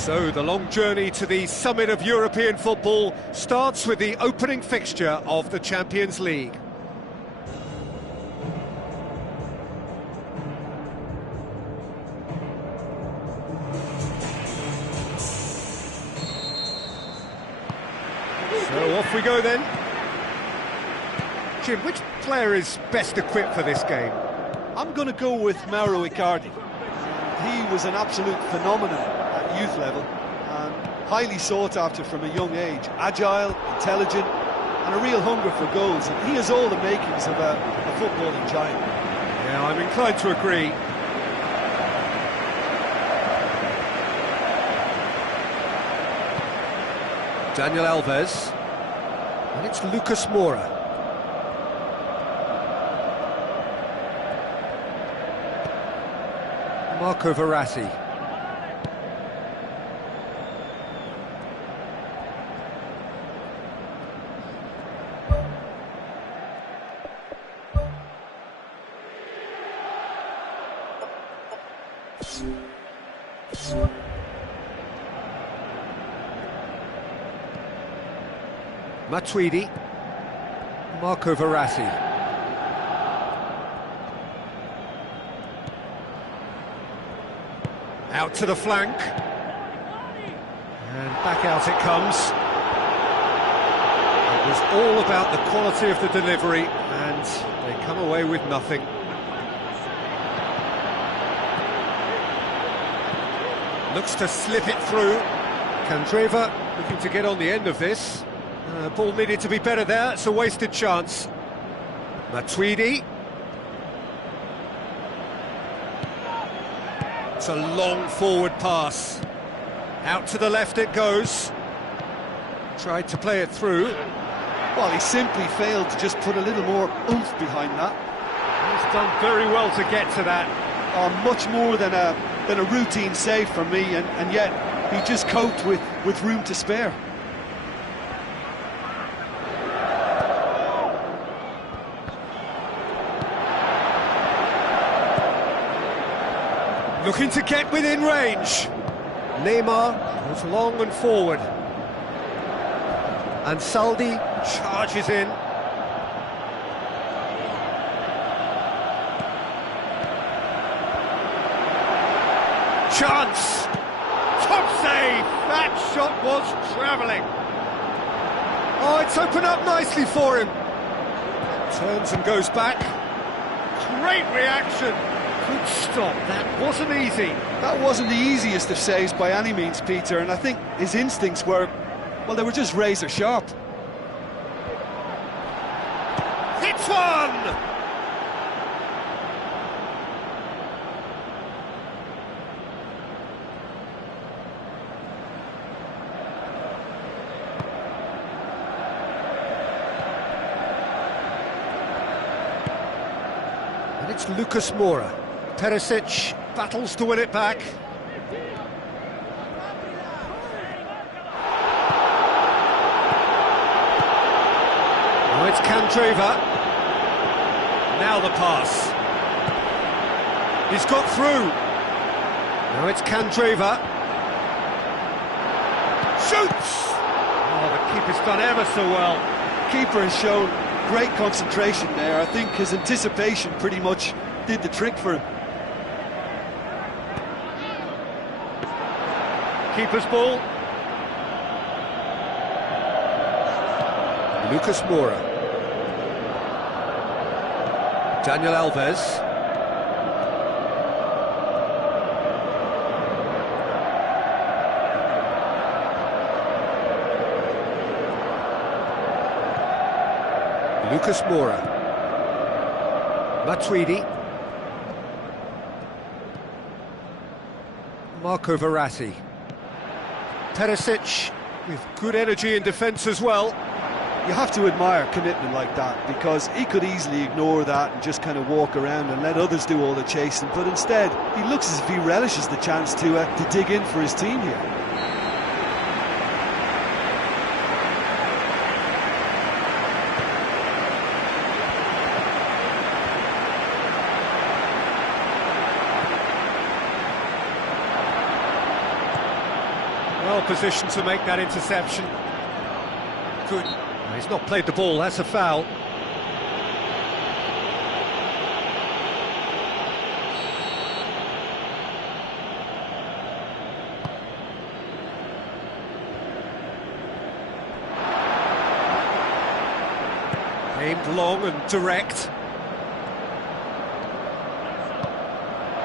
So the long journey to the summit of European football starts with the opening fixture of the Champions League. So off we go then. Jim, which player is best equipped for this game? I'm going to go with Mauro Icardi. He was an absolute phenomenon at youth level and highly sought after from a young age. Agile, intelligent and a real hunger for goals, and he has all the makings of a footballing giant. Yeah, I'm inclined to agree. Daniel Alves, and it's Lucas Moura. Marco Verratti. Matuidi. Marco Verratti. Out to the flank, and back out it comes. It was all about the quality of the delivery, and they come away with nothing. Looks to slip it through. Candreva looking to get on the end of this. Ball needed to be better there, it's a wasted chance. Matuidi. It's a long forward pass. Out to the left it goes. Tried to play it through. Well, he simply failed to just put a little more oomph behind that. He's done very well to get to that. Much more than a routine save for me, and yet he just coped with room to spare. Looking to get within range. Neymar goes long and forward. And Saldi charges in. Chance! Top save! That shot was travelling. Oh, it's opened up nicely for him. Turns and goes back. Great reaction. Good stop, that wasn't easy. That wasn't the easiest of saves by any means, Peter, and I think his instincts were, well, they were just razor sharp. Hits one! And it's Lucas Moura. Perisic battles to win it back. Oh, it's Candreva. Now the pass. He's got through. Now it's Candreva. Shoots! Oh, the keeper's done ever so well. Keeper has shown great concentration there. I think his anticipation pretty much did the trick for him. Keeper's ball. Lucas Moura. Daniel Alves. Lucas Moura. Matuidi. Marco Verratti. Perisic with good energy in defence as well. You have to admire commitment like that, because he could easily ignore that and just kind of walk around and let others do all the chasing, but instead he looks as if he relishes the chance to dig in for his team here. position to make that interception. Good. He's not played the ball, that's a foul. Aimed long and direct.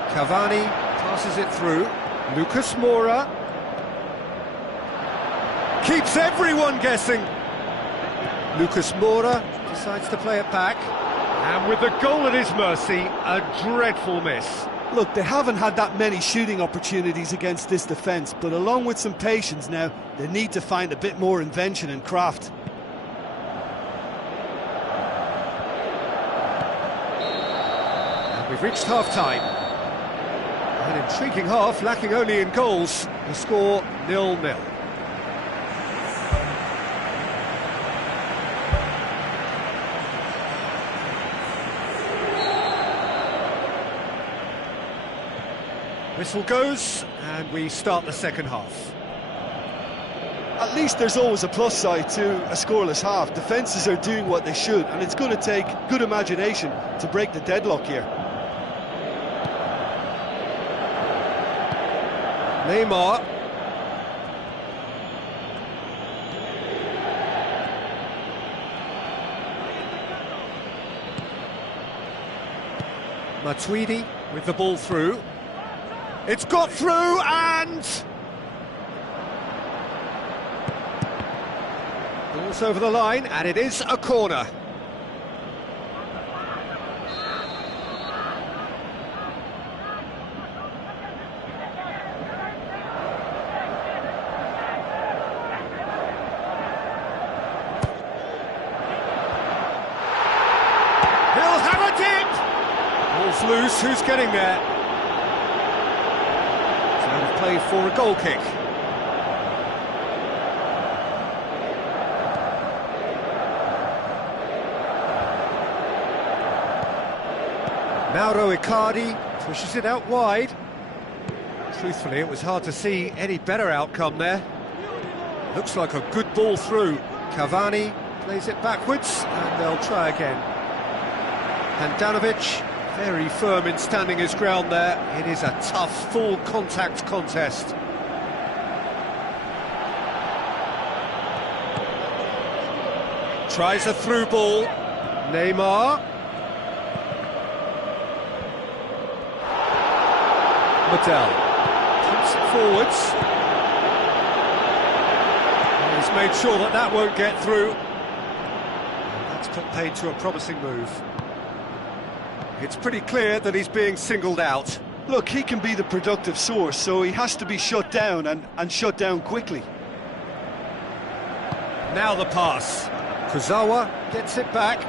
Cavani passes it through. Lucas Moura keeps everyone guessing. Lucas Moura decides to play it back. And with the goal at his mercy, a dreadful miss. Look, they haven't had that many shooting opportunities against this defence, but along with some patience now, they need to find a bit more invention and craft. And we've reached half-time. An intriguing half, lacking only in goals. The score 0-0. Whistle goes, and we start the second half. At least there's always a plus side to a scoreless half. Defences are doing what they should, and it's going to take good imagination to break the deadlock here. Neymar. Matuidi with the ball through. It's got through and... ball's over the line, and it is a corner. He'll have a dip! Ball's loose, who's getting there? Play for a goal kick. Mauro Icardi pushes it out wide. Truthfully, it was hard to see any better outcome there. Looks like a good ball through. Cavani plays it backwards, and they'll try again. Handanovic, very firm in standing his ground there. It is a tough, full-contact contest. Tries a through ball. Neymar. Medel. Pumps it forwards. And he's made sure that that won't get through. And that's put paid to a promising move. It's pretty clear that he's being singled out. Look, he can be the productive source, so he has to be shut down, and shut down quickly. Now the pass. Kurzawa gets it back.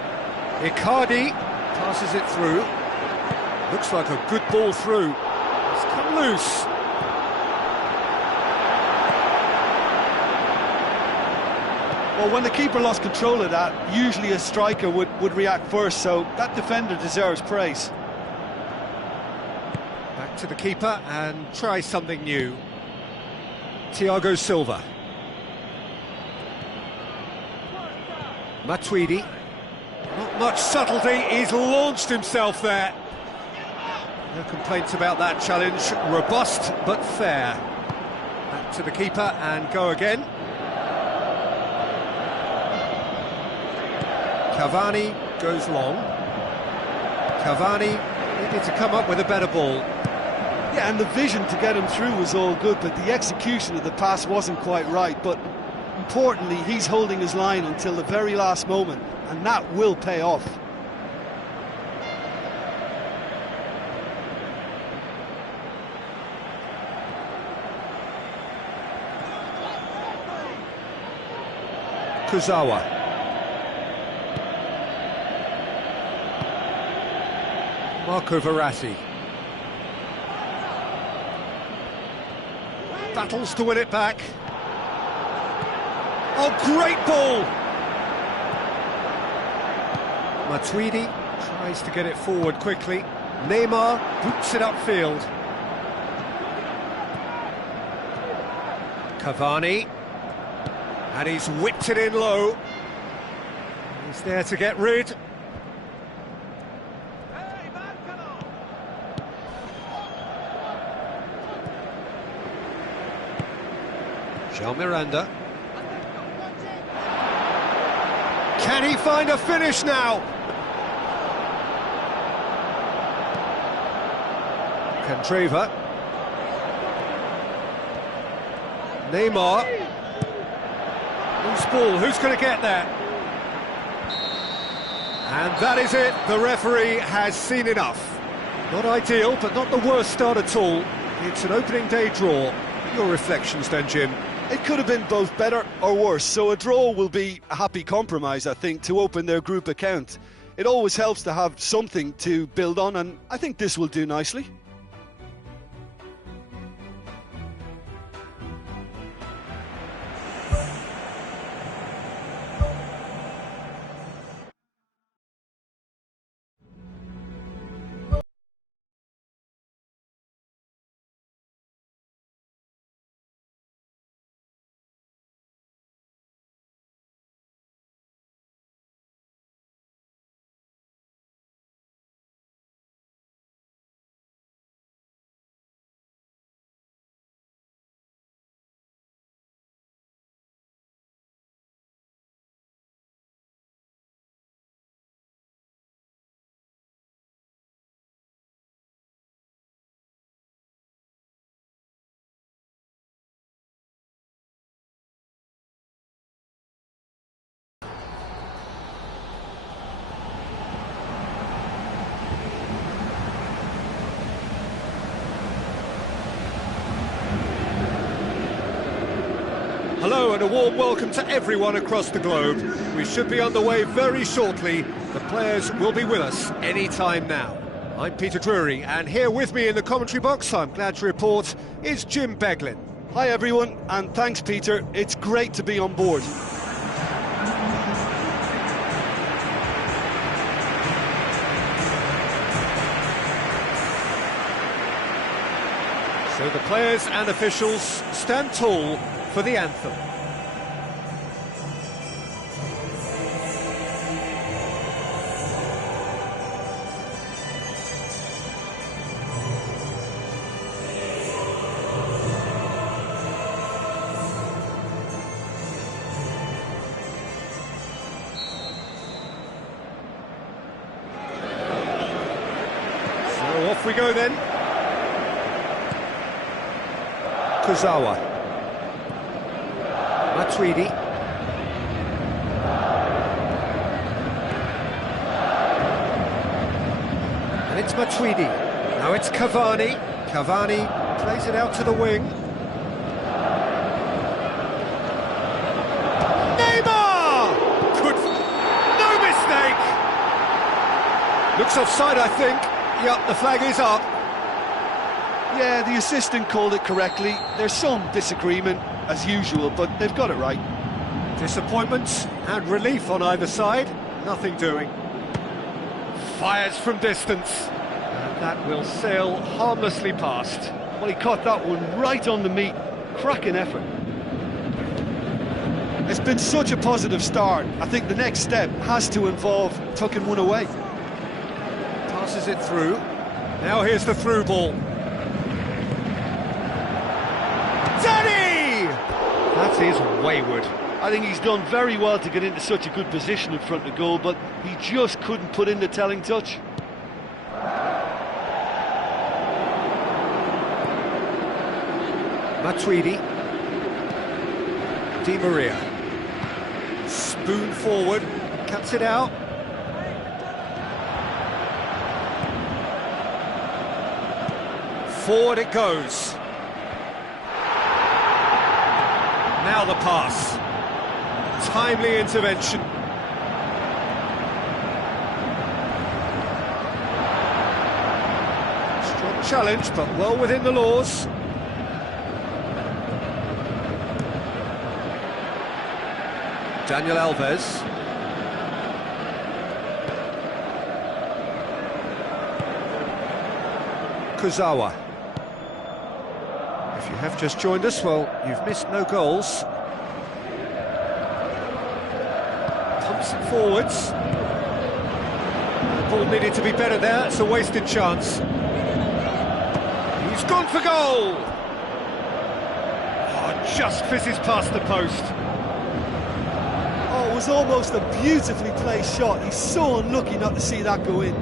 Icardi passes it through. Looks like a good ball through. It's come loose. Well, when the keeper lost control of that, usually a striker would react first, so that defender deserves praise. Back to the keeper and try something new. Thiago Silva. Matuidi. Not much subtlety, he's launched himself there. No complaints about that challenge. Robust but fair. Back to the keeper and go again. Cavani goes long. Cavani needed to come up with a better ball. Yeah, and the vision to get him through was all good, but the execution of the pass wasn't quite right. But importantly, he's holding his line until the very last moment, and that will pay off. Kurzawa. Marco Verratti. Battles to win it back. Oh, great ball! Matuidi tries to get it forward quickly. Neymar boots it upfield. Cavani. And he's whipped it in low. He's there to get rid. Jean Miranda. Can he find a finish now? Candreva. Neymar. Loose ball, who's going to get there? And that is it, the referee has seen enough. Not ideal, but not the worst start at all. It's an opening day draw. Your reflections then, Jim? It could have been both better or worse, so a draw will be a happy compromise, I think, to open their group account. It always helps to have something to build on, and I think this will do nicely. Hello and a warm welcome to everyone across the globe. We should be on the way very shortly. The players will be with us any time now. I'm Peter Drury, and here with me in the commentary box, I'm glad to report, is Jim Beglin. Hi everyone, and thanks Peter, it's great to be on board. So the players and officials stand tall for the anthem. So off we go then. Kurzawa. Matuidi. And it's Matuidi. Now it's Cavani. Cavani plays it out to the wing. Neymar! No mistake! Looks offside, I think. Yep, the flag is up. Yeah, the assistant called it correctly. There's some disagreement, as usual, but they've got it right. Disappointment and relief on either side. Nothing doing. Fires from distance. And that will sail harmlessly past. Well, he caught that one right on the meat. Cracking effort. It's been such a positive start. I think the next step has to involve tucking one away. Passes it through. Now here's the through ball. That is wayward. I think he's done very well to get into such a good position in front of goal, but he just couldn't put in the telling touch. Matuidi. Di Maria. Spoon forward, cuts it out. Forward it goes. Now the pass. Timely intervention. Strong challenge, but well within the laws. Daniel Alves. Kurzawa. If you you have just joined us, well, you've missed no goals. Pumps it forwards. The ball needed to be better there, it's a wasted chance. He's gone for goal! Oh, just fizzes past the post. Oh, it was almost a beautifully placed shot. He's so unlucky not to see that go in.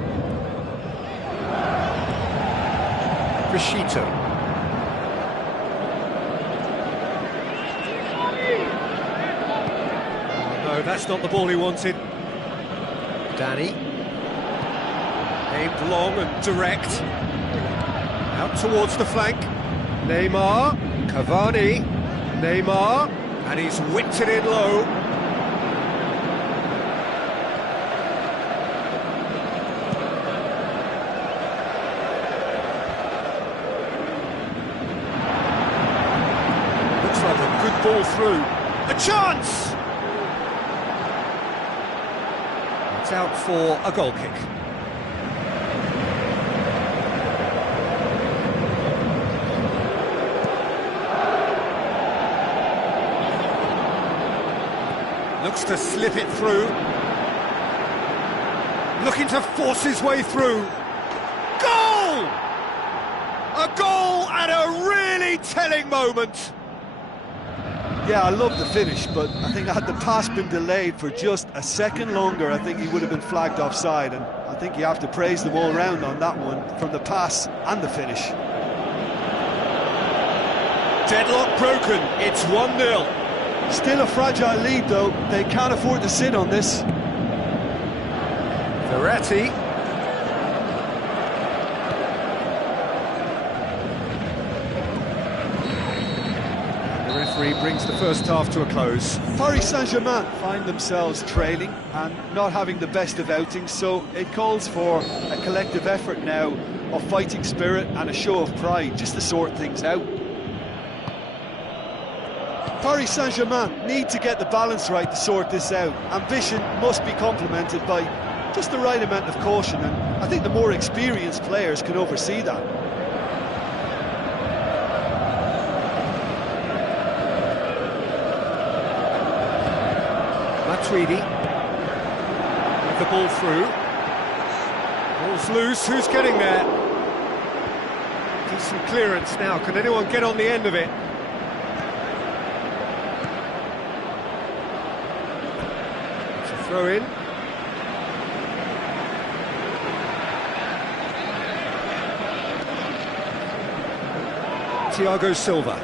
Rashito. No, that's not the ball he wanted. Danny. Aimed long and direct. Out towards the flank. Neymar. Cavani. Neymar. And he's whipped it in low. Looks like a good ball through. A chance! It's out for a goal kick. Looks to slip it through. Looking to force his way through. Goal! A goal at a really telling moment. Yeah, I love the finish, but I think had the pass been delayed for just a second longer, I think he would have been flagged offside, and I think you have to praise them all round on that one, from the pass and the finish. Deadlock broken, it's 1-0. Still a fragile lead, though. They can't afford to sit on this. Verratti. The referee brings the first half to a close. Paris Saint-Germain find themselves trailing and not having the best of outings, so it calls for a collective effort now of fighting spirit and a show of pride, just to sort things out. Paris Saint-Germain need to get the balance right to sort this out. Ambition must be complemented by just the right amount of caution, and I think the more experienced players can oversee that. Matuidi with the ball through. Ball's loose, who's getting there? Decent clearance now, can anyone get on the end of it? Throw in. Thiago Silva.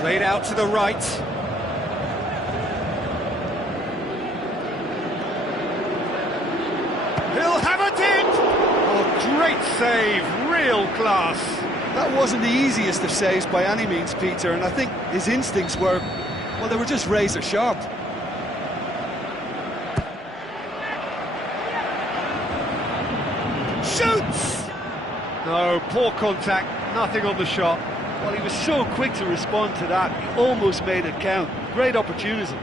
Played out to the right. He'll have it in! Oh, great save, real class. That wasn't the easiest of saves by any means, Peter, and I think his instincts were, well, they were just razor sharp. Shoots! No, poor contact, nothing on the shot. Well, he was so quick to respond to that, he almost made it count. Great opportunity.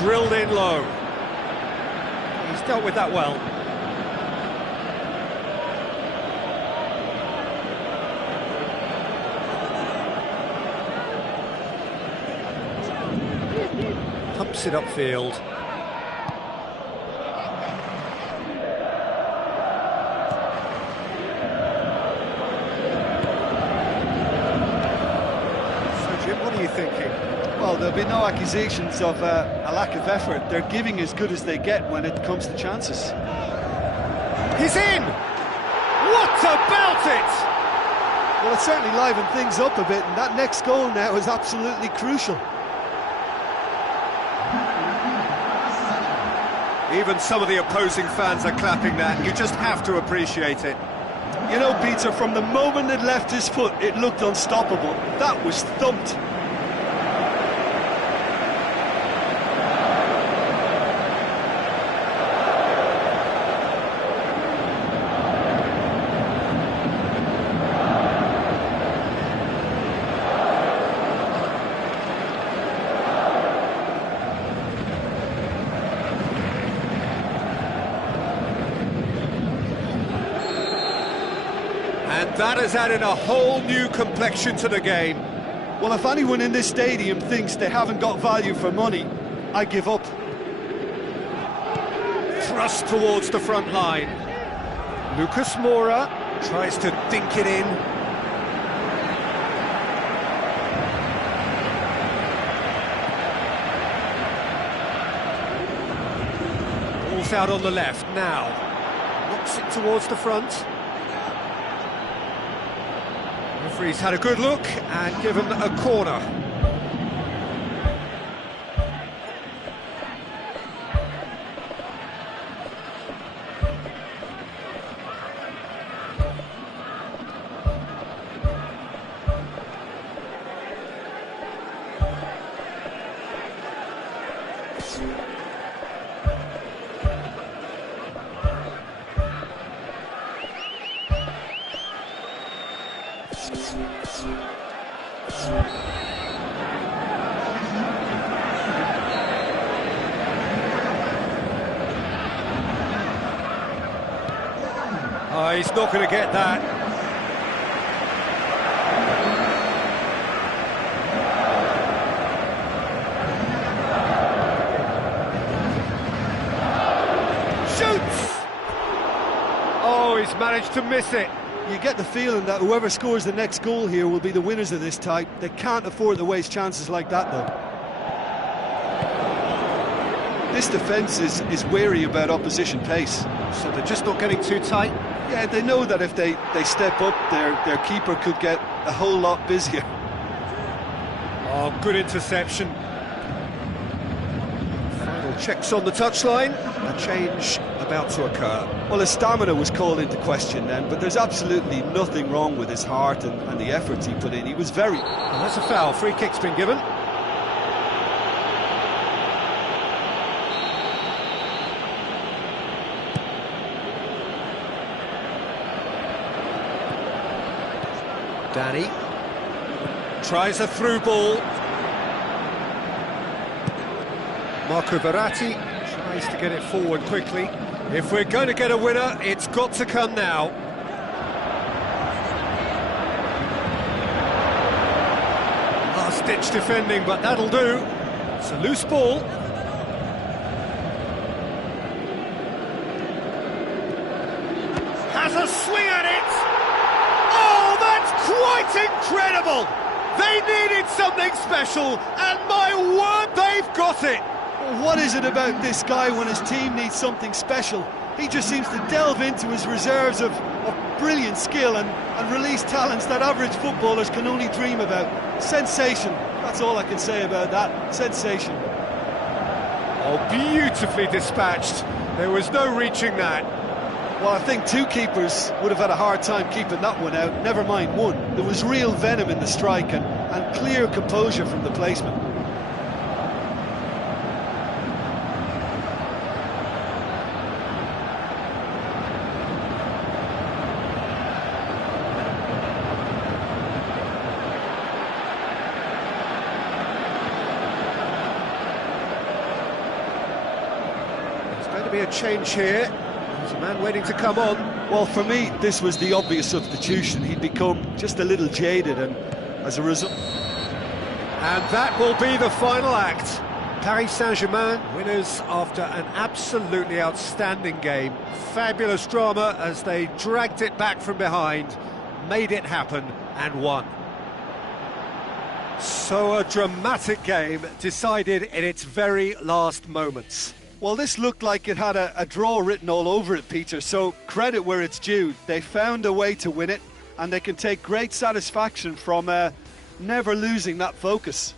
Drilled in low. He's dealt with that well. Pumps it upfield. So, Jim, what are you thinking? Well, there'll be no accusations of a lack of effort. They're giving as good as they get when it comes to chances. He's in! What about it? Well, it certainly livened things up a bit, and that next goal now is absolutely crucial. Even some of the opposing fans are clapping that. You just have to appreciate it. You know, Peter, from the moment it left his foot, it looked unstoppable. That was thumped. That has added a whole new complexion to the game. Well, if anyone in this stadium thinks they haven't got value for money, I give up. Thrust towards the front line. Lucas Moura tries to dink it in. Ball's out on the left now. Knocks it towards the front. Referee's had a good look and given a corner. Oh, he's not going to get that. Shoots! Oh, he's managed to miss it. You get the feeling that whoever scores the next goal here will be the winners of this tie. They can't afford to waste chances like that, though. This defence is wary about opposition pace. So they're just not getting too tight? Yeah, they know that if they step up, their keeper could get a whole lot busier. Oh, good interception. Final checks on the touchline. A change about to occur. Well, his stamina was called into question then, but there's absolutely nothing wrong with his heart and the efforts he put in. He was very... And that's a foul. Free kick's been given. Danny tries a through ball. Marco Verratti tries to get it forward quickly. If we're going to get a winner, it's got to come now. Last-ditch defending, but that'll do. It's a loose ball. Has a swing at it. Oh, that's quite incredible. They needed something special, and my word, they've got it. What is it about this guy when his team needs something special? He just seems to delve into his reserves of brilliant skill and release talents that average footballers can only dream about. Sensation, that's all I can say about that. Sensation. Oh, beautifully dispatched. There was no reaching that. Well, I think two keepers would have had a hard time keeping that one out, never mind one. There was real venom in the strike and clear composure from the placement. There's going to be a change here. There's a man waiting to come on. Well, for me, this was the obvious substitution. He'd become just a little jaded, and as a result... And that will be the final act. Paris Saint-Germain winners after an absolutely outstanding game. Fabulous drama as they dragged it back from behind, made it happen and won. So a dramatic game decided in its very last moments. Well, this looked like it had a draw written all over it, Peter, so credit where it's due. They found a way to win it, and they can take great satisfaction from never losing that focus.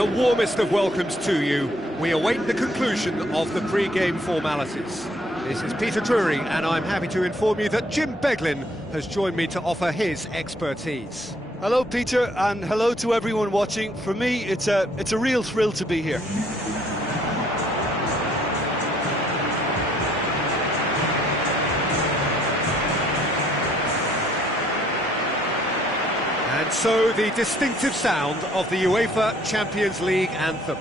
the warmest of welcomes to you. We await the conclusion of the pre-game formalities. This is Peter Drury, and I'm happy to inform you that Jim Beglin has joined me to offer his expertise. Hello, Peter, and hello to everyone watching. For me, it's a real thrill to be here. And so the distinctive sound of the UEFA Champions League anthem.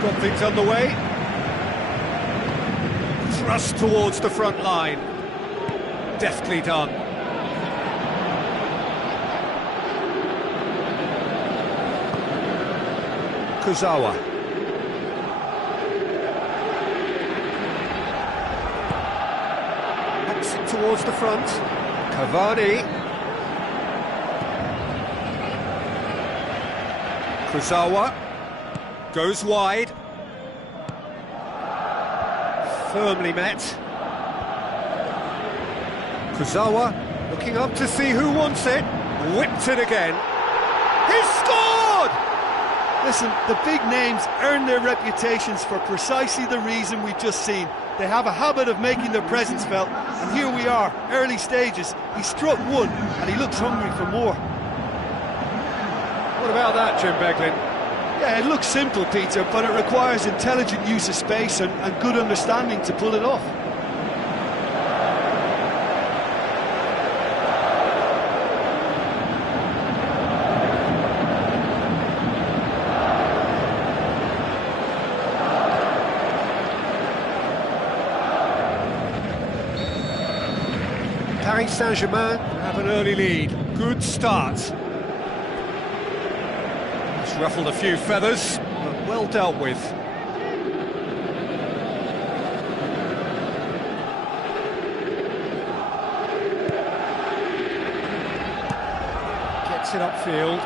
Got things underway. Thrust towards the front line. Deftly done. Kurzawa. Knocks it towards the front. Cavani. Kurzawa. Goes wide. Firmly met. Kurzawa looking up to see who wants it. Whipped it again. He's scored! Listen, the big names earn their reputations for precisely the reason we've just seen. They have a habit of making their presence felt, and here we are, early stages. He struck one, and he looks hungry for more. What about that, Jim Beglin? Yeah, it looks simple, Peter, but it requires intelligent use of space and good understanding to pull it off. Paris Saint-Germain have an early lead. Good start. It's ruffled a few feathers, but well dealt with. Gets it upfield.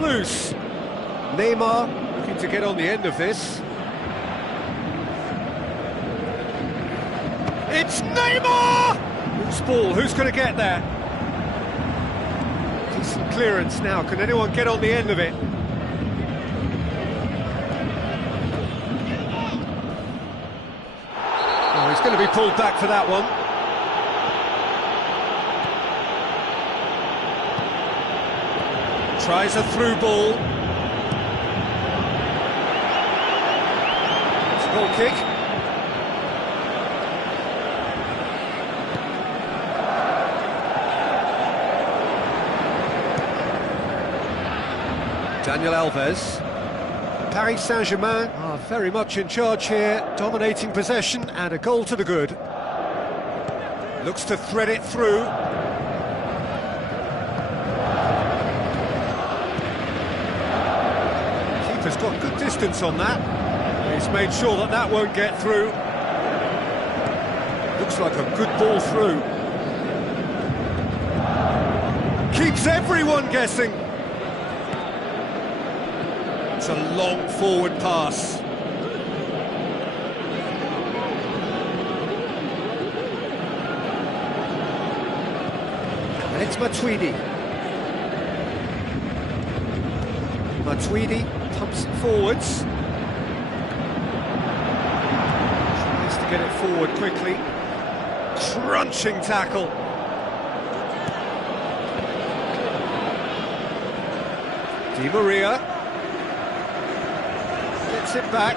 Loose. Neymar looking to get on the end of this. It's Neymar! Loose ball, who's going to get there? Decent clearance now, can anyone get on the end of it? Oh, he's going to be pulled back for that one. Tries a through ball. It's a goal kick. Daniel Alves. Paris Saint-Germain are very much in charge here, dominating possession and a goal to the good. Looks to thread it through. Has got good distance on that. He's made sure that that won't get through. Looks like a good ball through. Keeps everyone guessing. It's a long forward pass. And it's Matuidi. Matuidi pumps it forwards. Tries to get it forward quickly. Crunching tackle. Di Maria gets it back.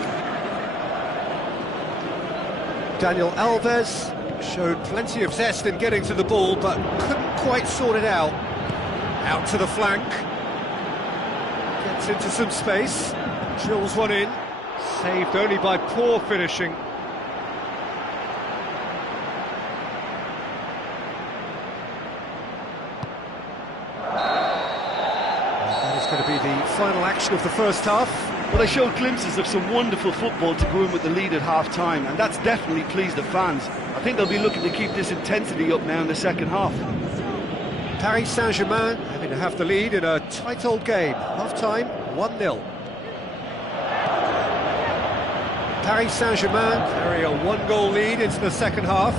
Daniel Alves showed plenty of zest in getting to the ball, but couldn't quite sort it out. Out to the flank. Gets into some space, drills one in, saved only by poor finishing. That is going to be the final action of the first half. Well, they showed glimpses of some wonderful football to go in with the lead at half-time, and that's definitely pleased the fans. I think they'll be looking to keep this intensity up now in the second half. Paris Saint-Germain having to have the lead in a tight old game. Half-time, 1-0. Paris Saint-Germain carry a one-goal lead into the second half.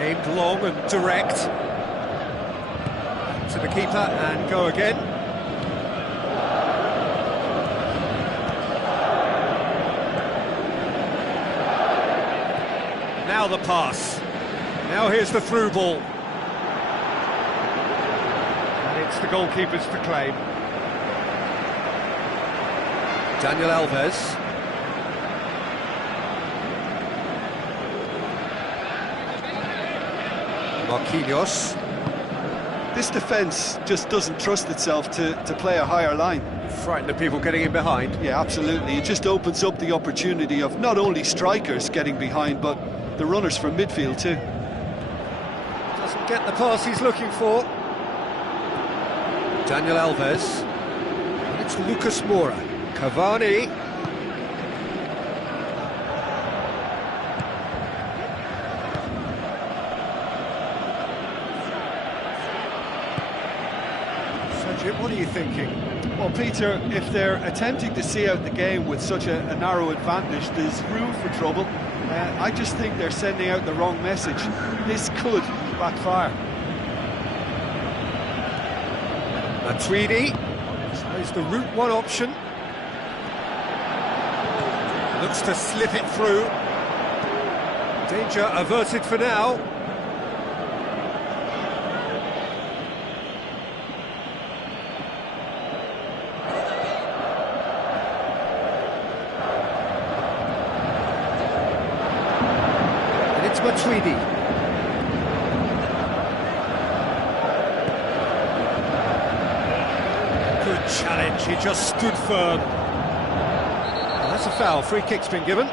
Aimed long and direct. To the keeper and go again. Now the pass. Now here's the through ball. It's the goalkeepers to claim. Daniel Alves. Marquinhos. This defence just doesn't trust itself to play a higher line. Frightened of people getting in behind. Yeah, absolutely. It just opens up the opportunity of not only strikers getting behind, but the runners from midfield too. Doesn't get the pass he's looking for. Daniel Alves. And it's Lucas Moura. Cavani. So Jim, what are you thinking? Well, Peter, if they're attempting to see out the game with such a narrow advantage, there's room for trouble. I just think they're sending out the wrong message. This could backfire. Matuidi tries the route one option. Looks to slip it through. Danger averted for now. And it's Matuidi. Good challenge, he just stood firm. And that's a foul, free kick's been given.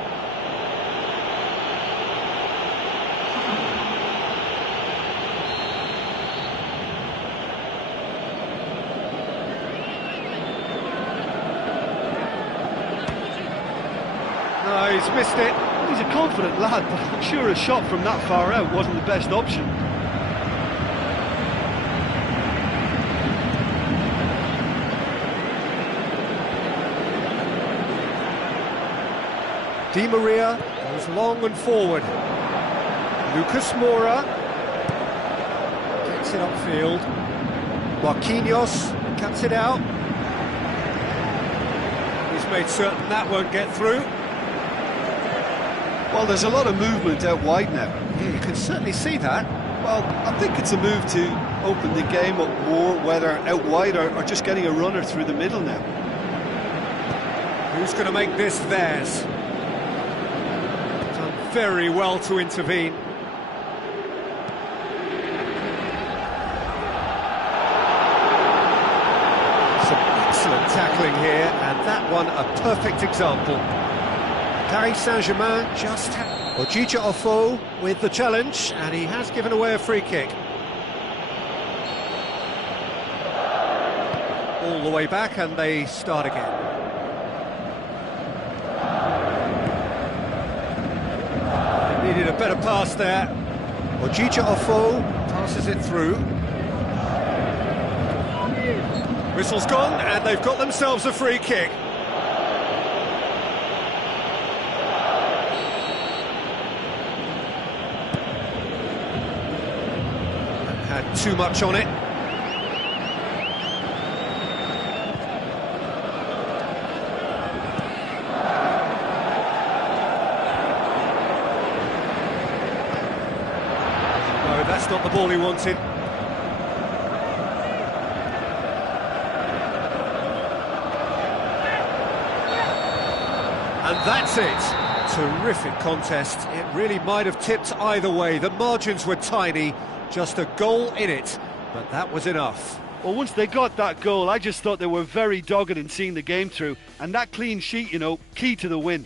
No, he's missed it. He's a confident lad, but I'm sure a shot from that far out wasn't the best option. Di Maria goes long and forward. Lucas Moura gets it upfield. Marquinhos cuts it out. He's made certain that won't get through. Well, there's a lot of movement out wide now. Yeah, you can certainly see that. Well, I think it's a move to open the game up more, whether out wide or just getting a runner through the middle now. Who's going to make this theirs? Done very well to intervene. Some excellent tackling here, and that one a perfect example. Paris Saint-Germain just had Ojija Ofo with the challenge, and he has given away a free kick. All the way back, and they start again. They needed a better pass there. Ojija Ofo passes it through. Whistle's gone, and they've got themselves a free kick. Had too much on it. No, that's not the ball he wanted. And that's it. Terrific contest. It really might have tipped either way. The margins were tiny. Just a goal in it, but that was enough. Well, once they got that goal, I just thought they were very dogged in seeing the game through, and that clean sheet, you know, key to the win.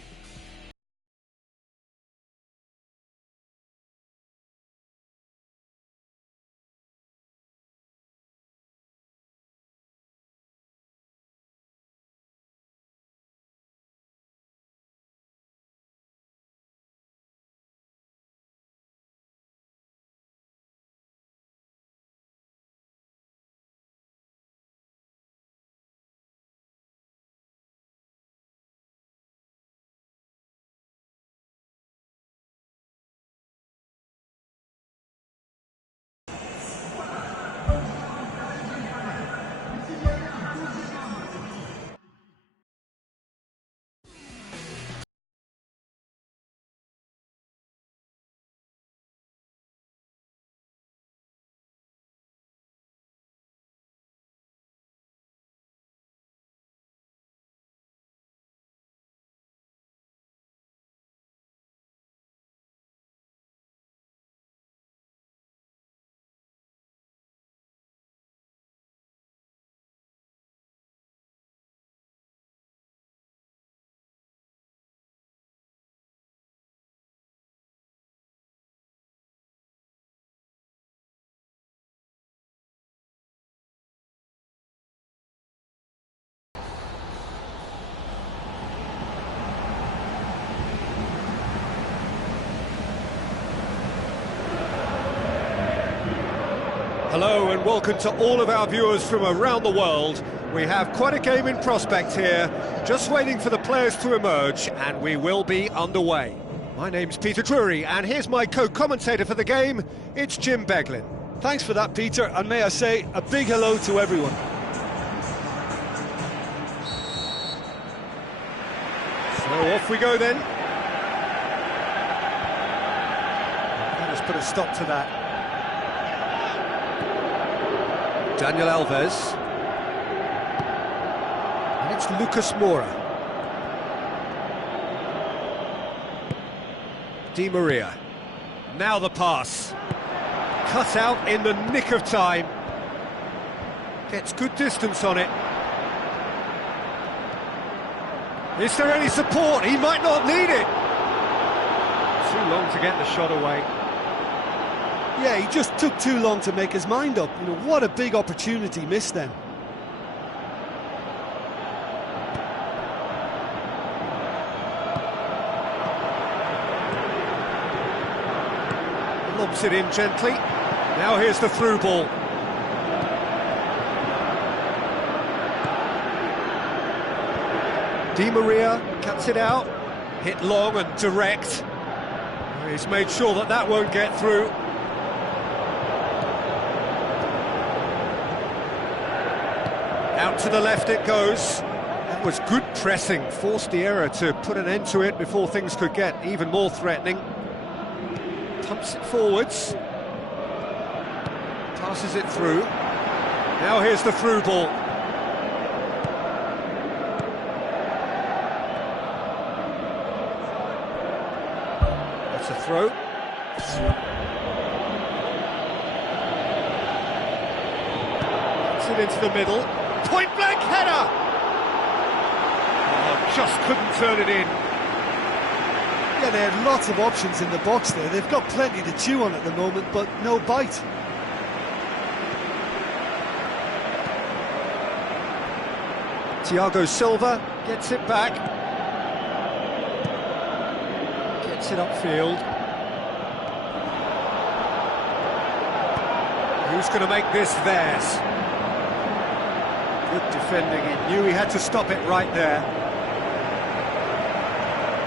Hello and welcome to all of our viewers from around the world. We have quite a game in prospect here, just waiting for the players to emerge, and we will be underway. My name's Peter Drury, and here's my co-commentator for the game, it's Jim Beglin. Thanks for that, Peter, and may I say a big hello to everyone. So off we go then. Let us put a stop to that. Daniel Alves. And it's Lucas Moura. Di Maria. Now the pass. Cut out in the nick of time. Gets good distance on it. Is there any support? He might not need it. Too long to get the shot away. Yeah, he just took too long to make his mind up. You know, what a big opportunity missed then. Lobs it in gently. Now here's the through ball. Di Maria cuts it out. Hit long and direct. He's made sure that that won't get through. Out to the left it goes. That was good pressing. Forced the error to put an end to it before things could get even more threatening. Pumps it forwards. Passes it through. Now here's the through ball. That's a throw. Puts it into the middle. Point blank header! Oh, just couldn't turn it in. Yeah, they had lots of options in the box there. They've got plenty to chew on at the moment, but no bite. Thiago Silva gets it back. Gets it upfield. Who's going to make this theirs? Good defending. He knew he had to stop it right there.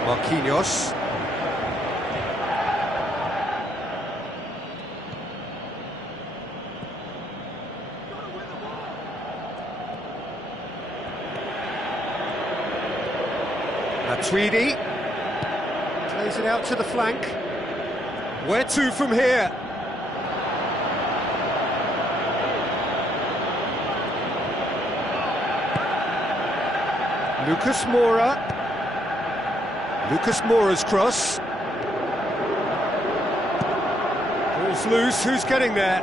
Marquinhos. Matuidi plays it out to the flank. Where to from here? Lucas Moura. Lucas Moura's cross. Ball's loose, who's getting there?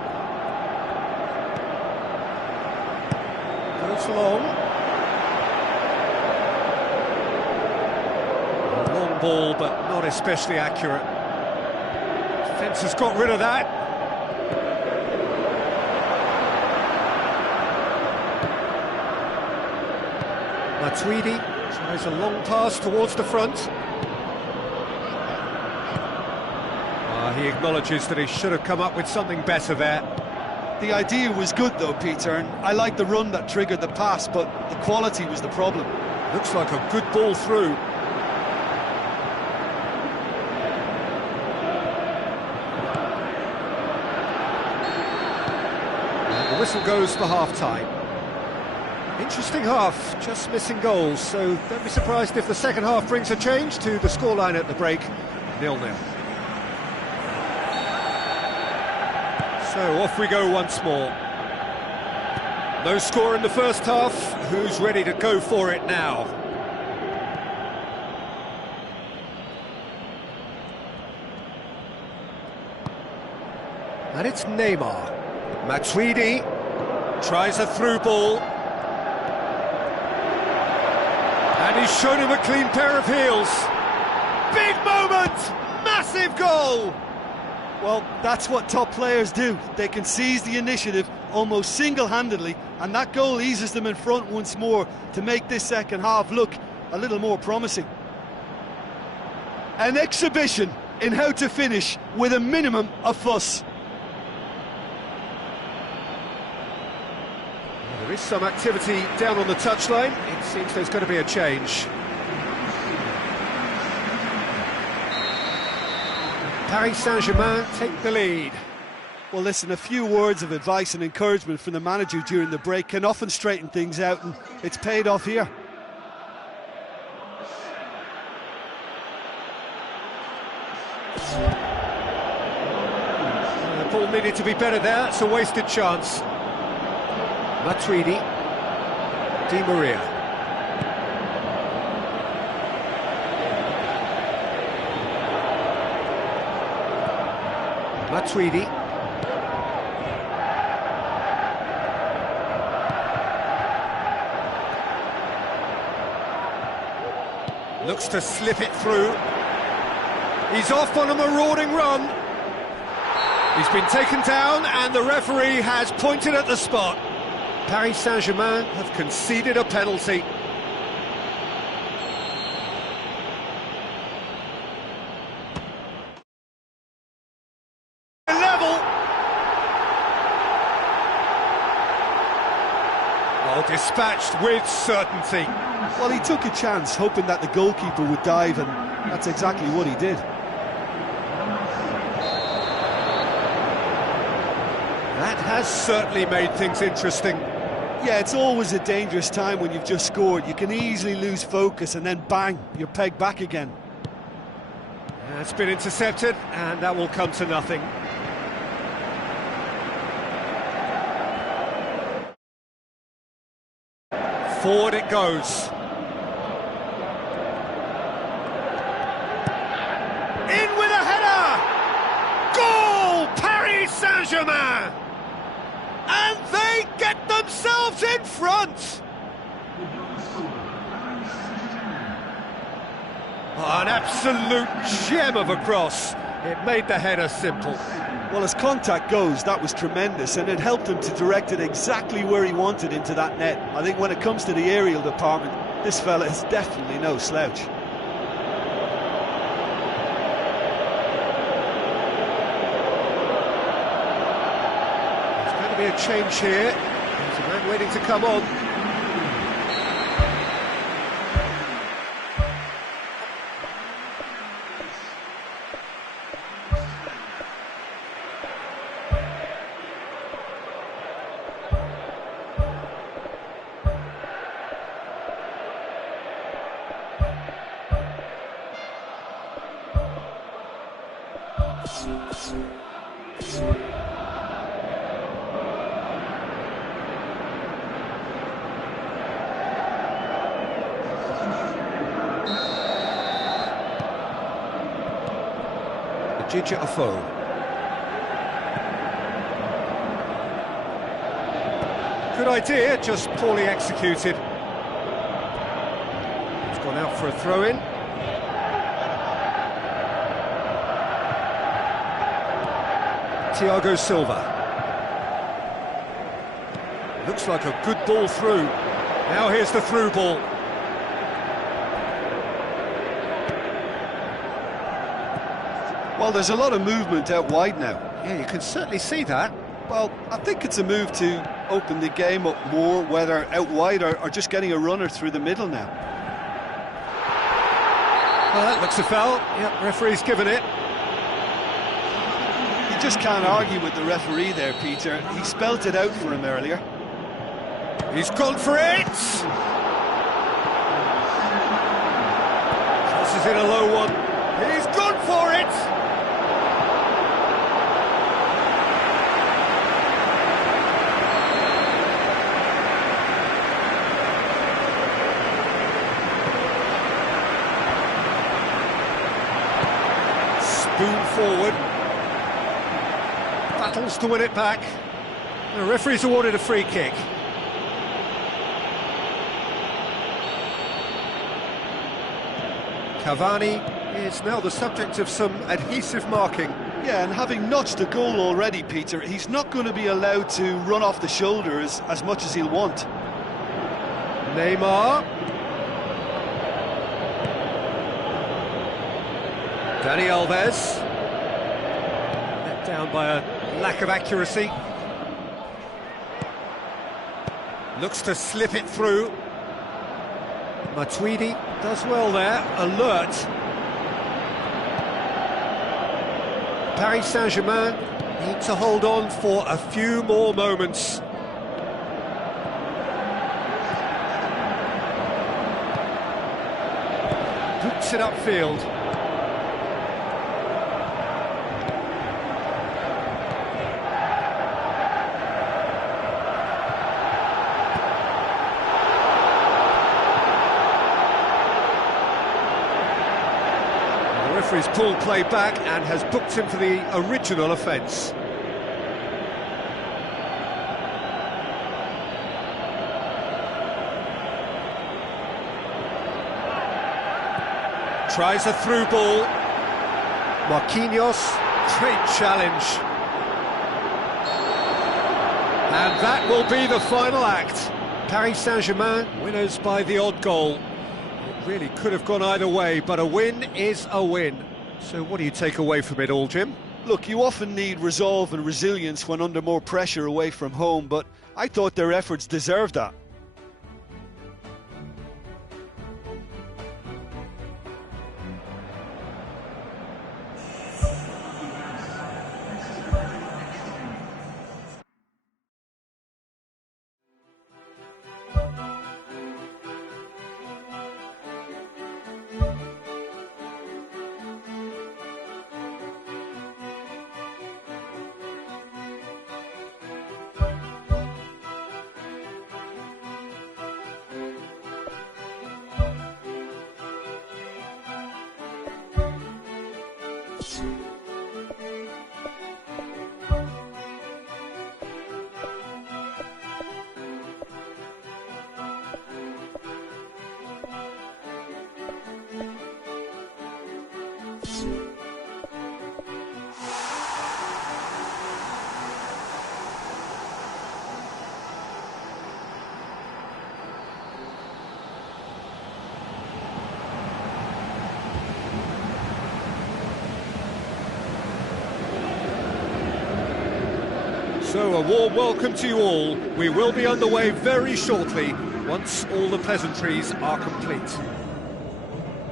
Goes long. Long ball, but not especially accurate. Defence has got rid of that. Matuidi tries a long pass towards the front. He acknowledges that he should have come up with something better there. The idea was good though, Peter, and I like the run that triggered the pass, but the quality was the problem. Looks like a good ball through. And the whistle goes for half-time. Interesting half, just missing goals, so don't be surprised if the second half brings a change to the scoreline at the break, 0-0. So off we go once more. No score in the first half, who's ready to go for it now? And it's Neymar. Matuidi tries a through ball. And he's shown him a clean pair of heels. Big moment! Massive goal! Well, that's what top players do. They can seize the initiative almost single-handedly, and that goal eases them in front once more to make this second half look a little more promising. An exhibition in how to finish with a minimum of fuss. There is some activity down on the touchline. It seems there's going to be a change. Paris Saint-Germain take the lead. Well, listen, a few words of advice and encouragement from the manager during the break can often straighten things out, and it's paid off here. The ball needed to be better there, it's a wasted chance. Matuidi, Di Maria. Matuidi. Looks to slip it through. He's off on a marauding run. He's been taken down and the referee has pointed at the spot. Paris Saint-Germain have conceded a penalty. Level. Oh, dispatched with certainty. Well, he took a chance, hoping that the goalkeeper would dive, and that's exactly what he did. That has certainly made things interesting. Yeah, it's always a dangerous time when you've just scored. You can easily lose focus and then bang, you're pegged back again. It's been intercepted and that will come to nothing. Forward it goes. In with a header! Goal! Paris Saint-Germain! And they get themselves in front! Oh, an absolute gem of a cross. It made the header simple. Well, as contact goes, that was tremendous, and it helped him to direct it exactly where he wanted into that net. I think when it comes to the aerial department, this fella is definitely no slouch. There's going to be a change here. There's a man waiting to come on. Afo. Good idea, just poorly executed. It's gone out for a throw-in. Thiago Silva. Looks like a good ball through. Now here's the through ball. Well, there's a lot of movement out wide now. Yeah, you can certainly see that. Well, I think it's a move to open the game up more, whether out wide or just getting a runner through the middle now. Well, that looks a foul. Yep, referee's given it. You just can't argue with the referee there, Peter. He spelt it out for him earlier. He's gone for it! Crosses in a low one. He's gone for it! Spoon forward. Battles to win it back. The referee's awarded a free kick. Cavani is now the subject of some adhesive marking. Yeah, and having notched a goal already, Peter, he's not going to be allowed to run off the shoulders as much as he'll want. Neymar. Dani Alves. Let down by a lack of accuracy. Looks to slip it through. Matuidi does well there, alert. Paris Saint-Germain need to hold on for a few more moments. Boots it upfield. The referee's pulled play back and has booked him for the original offence. Tries a through ball. Marquinhos, great challenge. And that will be the final act. Paris Saint-Germain, winners by the odd goal. It really could have gone either way, but a win is a win. So what do you take away from it all, Jim? Look, you often need resolve and resilience when under more pressure away from home, but I thought their efforts deserved that. So, a warm welcome to you all. We will be underway very shortly, once all the pleasantries are complete.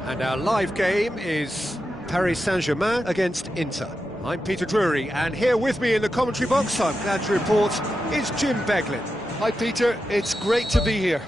And our live game is Paris Saint-Germain against Inter. I'm Peter Drury, and here with me in the commentary box, I'm glad to report, is Jim Beglin. Hi Peter, it's great to be here.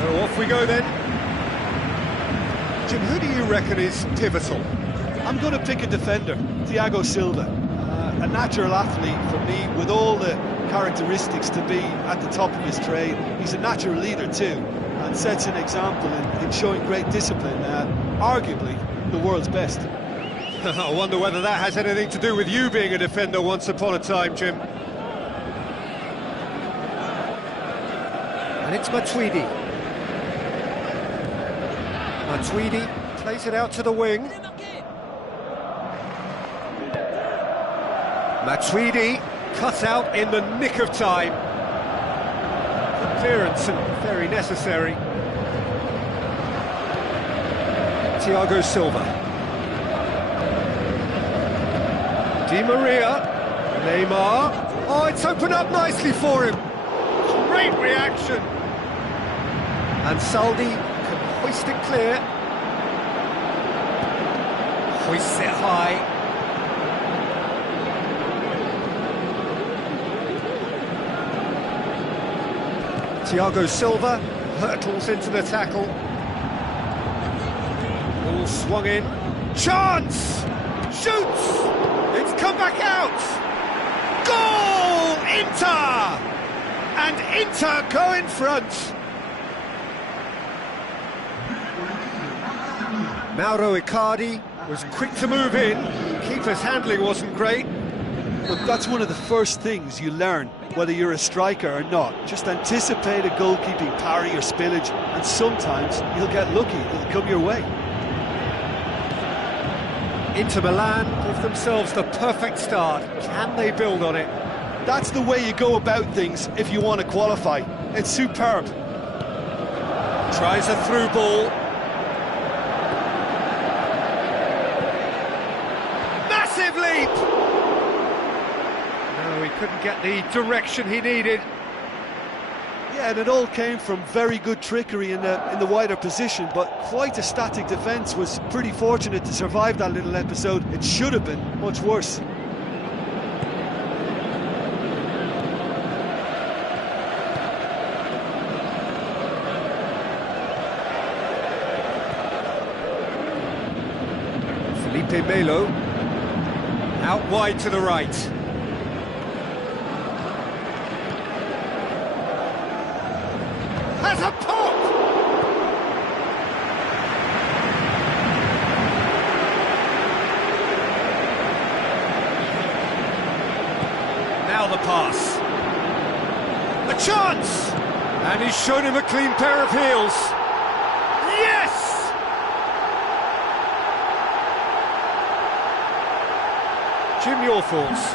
So off we go then. Jim, who do you reckon is pivotal? I'm going to pick a defender, Thiago Silva. A natural athlete for me, with all the characteristics to be at the top of his trade. He's a natural leader too, and sets an example in showing great discipline. Arguably the world's best. I wonder whether that has anything to do with you being a defender once upon a time, Jim. And it's Matuidi. Matuidi plays it out to the wing. Matuidi cut out in the nick of time. Good clearance and very necessary. Thiago Silva. Di Maria. Neymar. Oh, it's opened up nicely for him. Great reaction. And Saldi can hoist it clear. Hoists it high. Thiago Silva hurtles into the tackle. Ball swung in. Chance! Shoots! It's come back out! Goal! Inter! And Inter go in front. Mauro Icardi was quick to move in. Keeper's handling wasn't great. Look, that's one of the first things you learn, whether you're a striker or not. Just anticipate a goalkeeping parry or spillage, and sometimes you'll get lucky, it'll come your way. Inter Milan give themselves the perfect start. Can they build on it? That's the way you go about things if you want to qualify. It's superb. Tries a through ball. Massive leap! No, he couldn't get the direction he needed. Yeah, and it all came from very good trickery in the wider position, but quite a static defence. Was pretty fortunate to survive that little episode. It should have been much worse. Felipe Melo, out wide to the right. Has a pop! Now the pass. A chance! And he's shown him a clean pair of heels. Yes! Jim, your thoughts?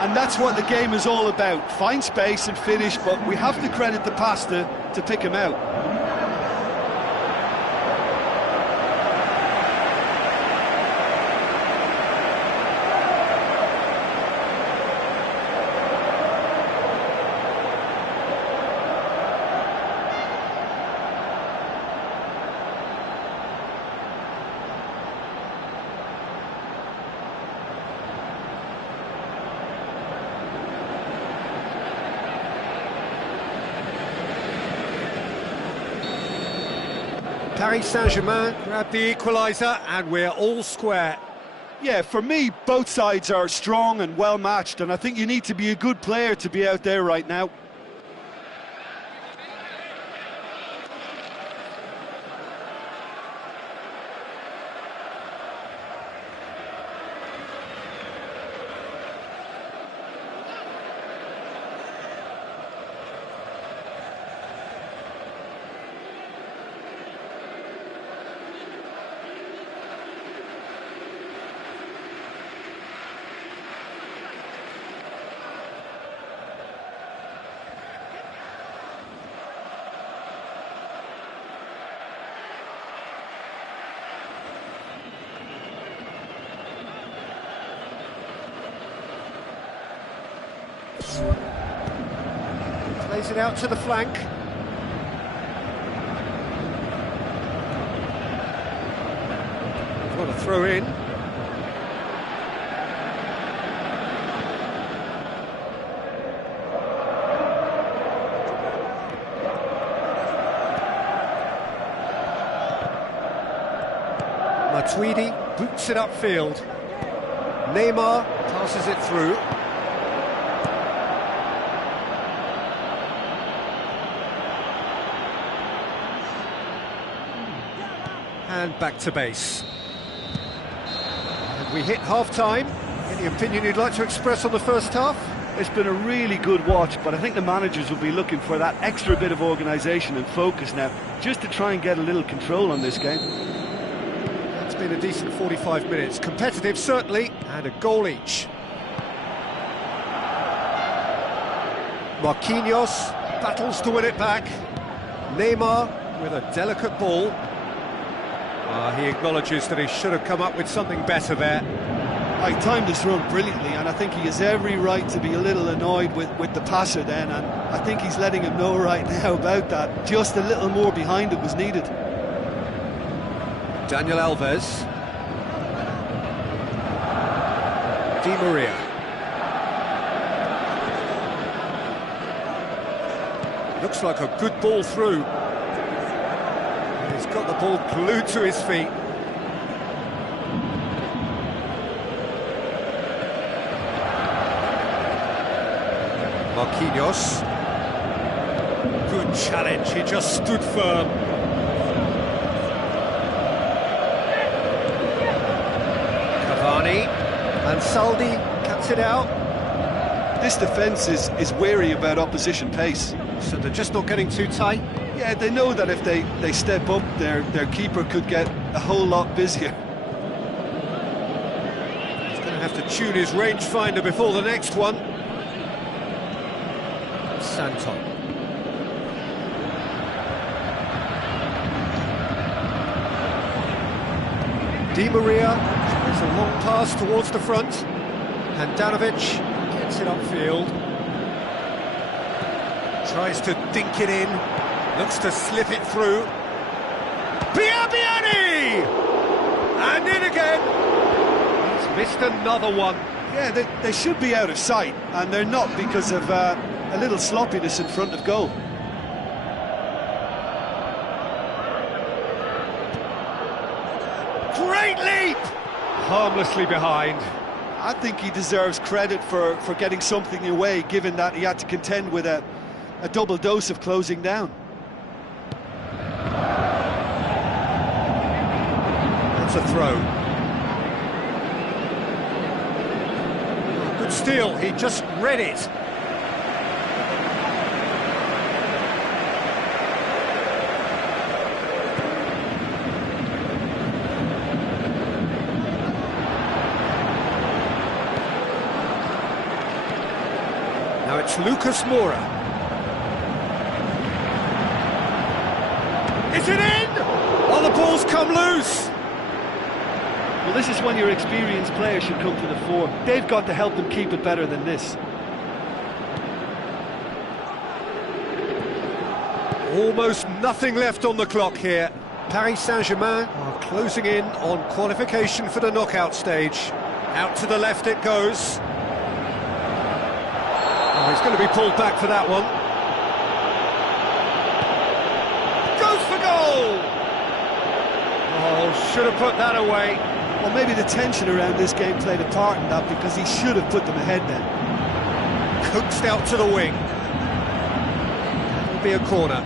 And that's what the game is all about. Find space and finish, but we have to credit the pass to pick him out. Paris Saint-Germain grab the equaliser and we're all square. Yeah, for me, both sides are strong and well matched, and I think you need to be a good player to be out there right now. Plays it out to the flank. Got a throw in. Matuidi boots it upfield. Neymar passes it through. And back to base. And we hit half-time. Any opinion you'd like to express on the first half? It's been a really good watch, but I think the managers will be looking for that extra bit of organisation and focus now, just to try and get a little control on this game. It's been a decent 45 minutes. Competitive, certainly, and a goal each. Marquinhos battles to win it back. Neymar with a delicate ball. He acknowledges that he should have come up with something better there. I timed this run brilliantly, and I think he has every right to be a little annoyed with the passer then, and I think he's letting him know right now about that. Just a little more behind it was needed. Daniel Alves. Di Maria. Looks like a good ball through. He's got the ball glued to his feet. Marquinhos. Good challenge, he just stood firm. Cavani. And Saldi cuts it out. This defence is wary about opposition pace. So they're just not getting too tight? Yeah, they know that if they step up, their keeper could get a whole lot busier. He's going to have to tune his rangefinder before the next one. Santon. Di Maria tries a long pass towards the front. Handanovic gets it upfield. Tries to dink it in. Looks to slip it through. Biabiani! And in again. He's missed another one. Yeah, they should be out of sight, and they're not because of a little sloppiness in front of goal. Great leap! Harmlessly behind. I think he deserves credit for getting something away, given that he had to contend with a double dose of closing down. That's a throw. Good steal, he just read it. Now it's Lucas Moura. Is it in? Oh, the ball's come loose. Well, this is when your experienced players should come to the fore. They've got to help them keep it better than this. Almost nothing left on the clock here. Paris Saint-Germain are closing in on qualification for the knockout stage. Out to the left it goes. Oh, he's going to be pulled back for that one. Goes for goal! Oh, should have put that away. Well, maybe the tension around this game played a part in that, because he should have put them ahead then. Coaxed out to the wing. That'll be a corner.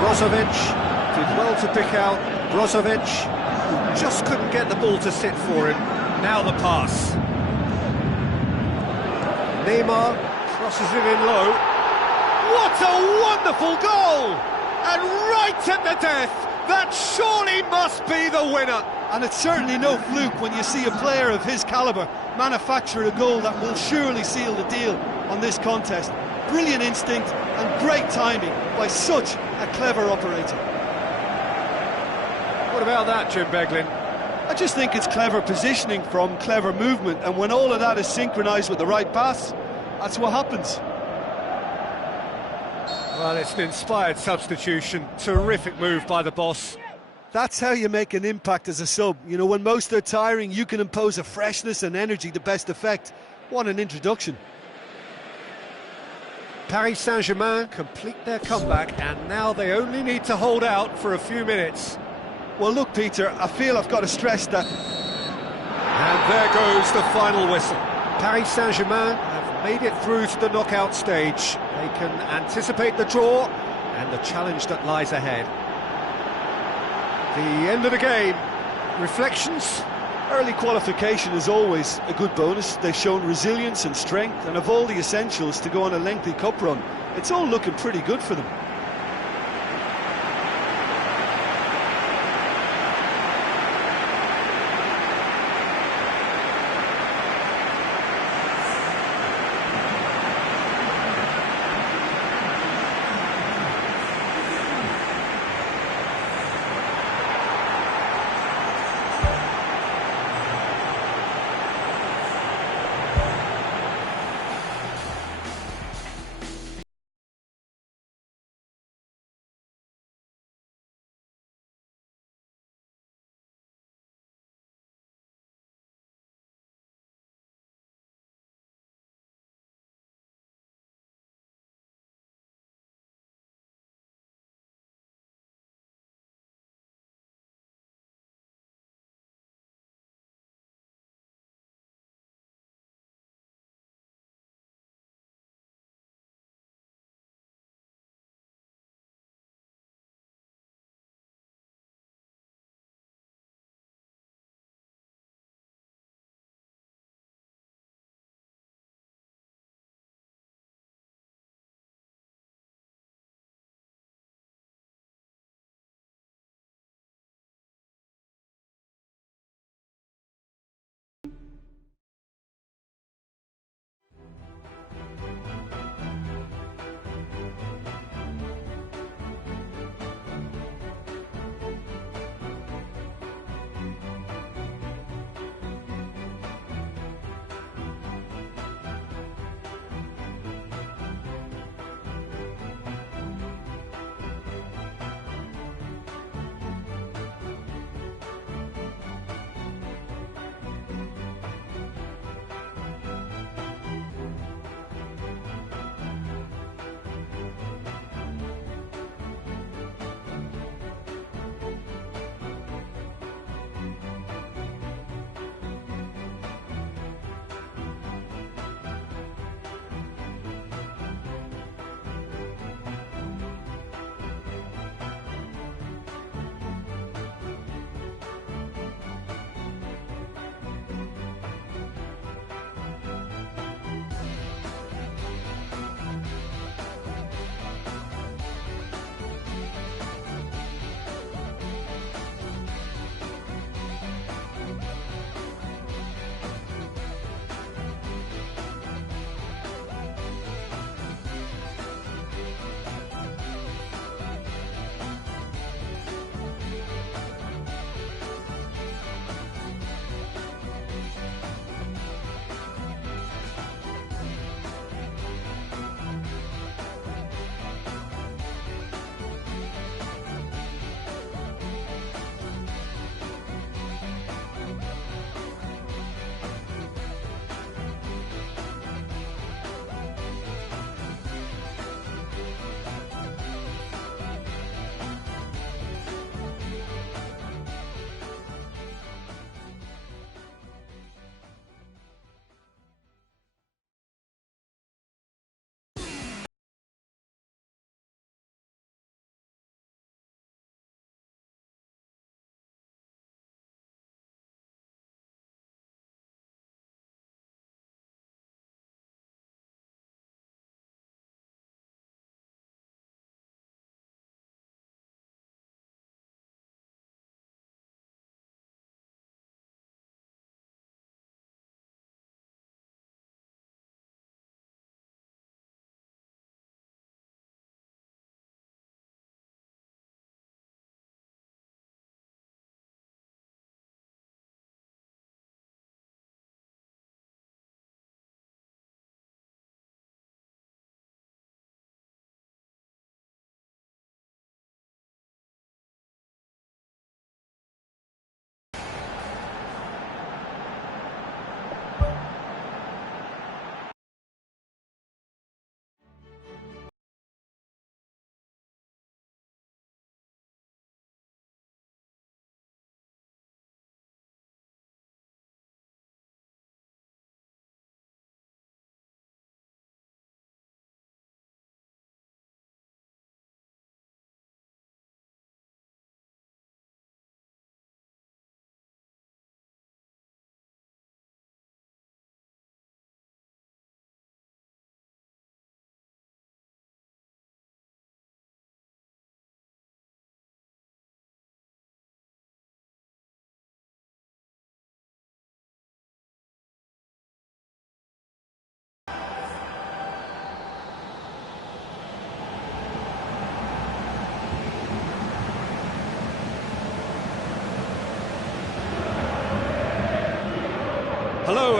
Brozovic did well to pick out Brozovic, who just couldn't get the ball to sit for him. Now the pass. Neymar crosses it in low. What a wonderful goal! And right at the death, that surely must be the winner. And it's certainly no fluke when you see a player of his calibre manufacture a goal that will surely seal the deal on this contest. Brilliant instinct and great timing by such a clever operator. What about that, Jim Beglin? I just think it's clever positioning from clever movement, and when all of that is synchronised with the right pass, that's what happens. Well, it's an inspired substitution. Terrific move by the boss. That's how you make an impact as a sub. You know, when most are tiring, you can impose a freshness and energy to best effect. What an introduction. Paris Saint-Germain complete their comeback, and now they only need to hold out for a few minutes. Well, look, Peter, I feel I've got to stress that... And there goes the final whistle. Paris Saint-Germain have made it through to the knockout stage. They can anticipate the draw and the challenge that lies ahead. The end of the game. Reflections? Early qualification is always a good bonus. They've shown resilience and strength and have all the essentials to go on a lengthy cup run. It's all looking pretty good for them.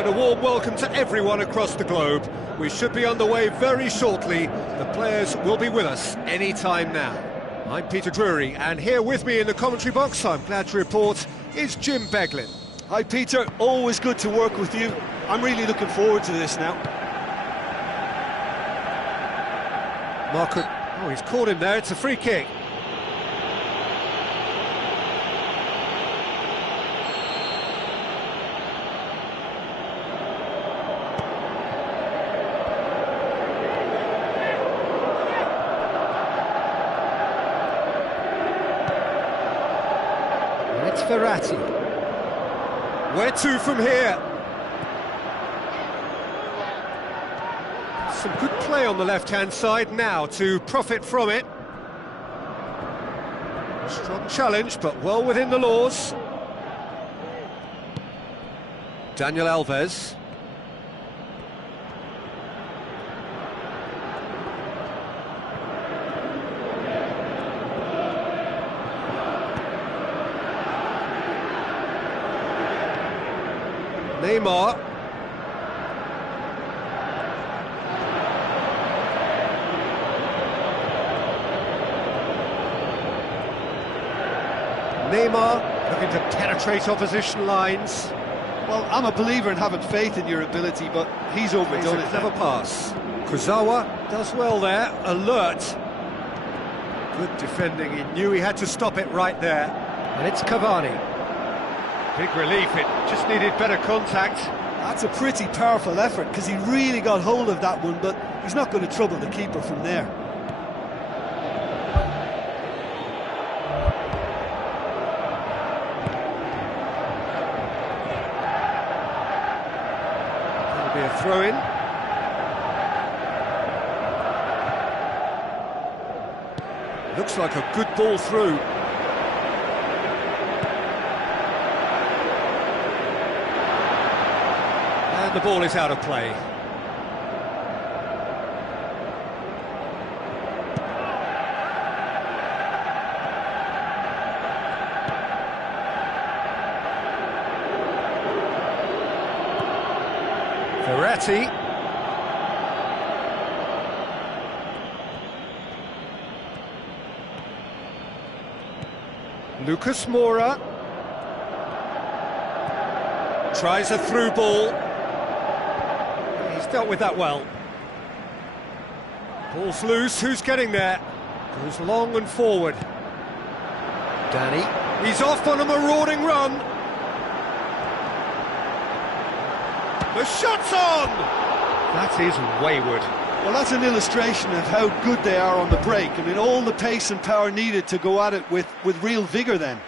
a warm welcome to everyone across the globe. We should be underway very shortly. The players will be with us any time now. I'm Peter Drury, and here with me in the commentary box, I'm glad to report, is Jim Beglin. Hi Peter, always good to work with you. I'm really looking forward to this now. Marco, oh, he's caught him there, it's a free kick. It's Verratti. Where to from here? Some good play on the left-hand side now to profit from it. Strong challenge, but well within the laws. Daniel Alves. Neymar. Neymar looking to penetrate opposition lines. Well, I'm a believer in having faith in your ability, but he's overdone it. Clever pass. Kurzawa does well there, alert. Good defending, he knew he had to stop it right there. And it's Cavani. Big relief, it just needed better contact. That's a pretty powerful effort, because he really got hold of that one, but he's not going to trouble the keeper from there. That'll be a throw-in. Looks like a good ball through. And the ball is out of play. Verratti. Lucas Moura. Tries a through ball. He's dealt with that well. Ball's loose, who's getting there? Goes long and forward. Danny. He's off on a marauding run. The shot's on! That is wayward. Well, that's an illustration of how good they are on the break. I mean, all the pace and power needed to go at it with real vigour then.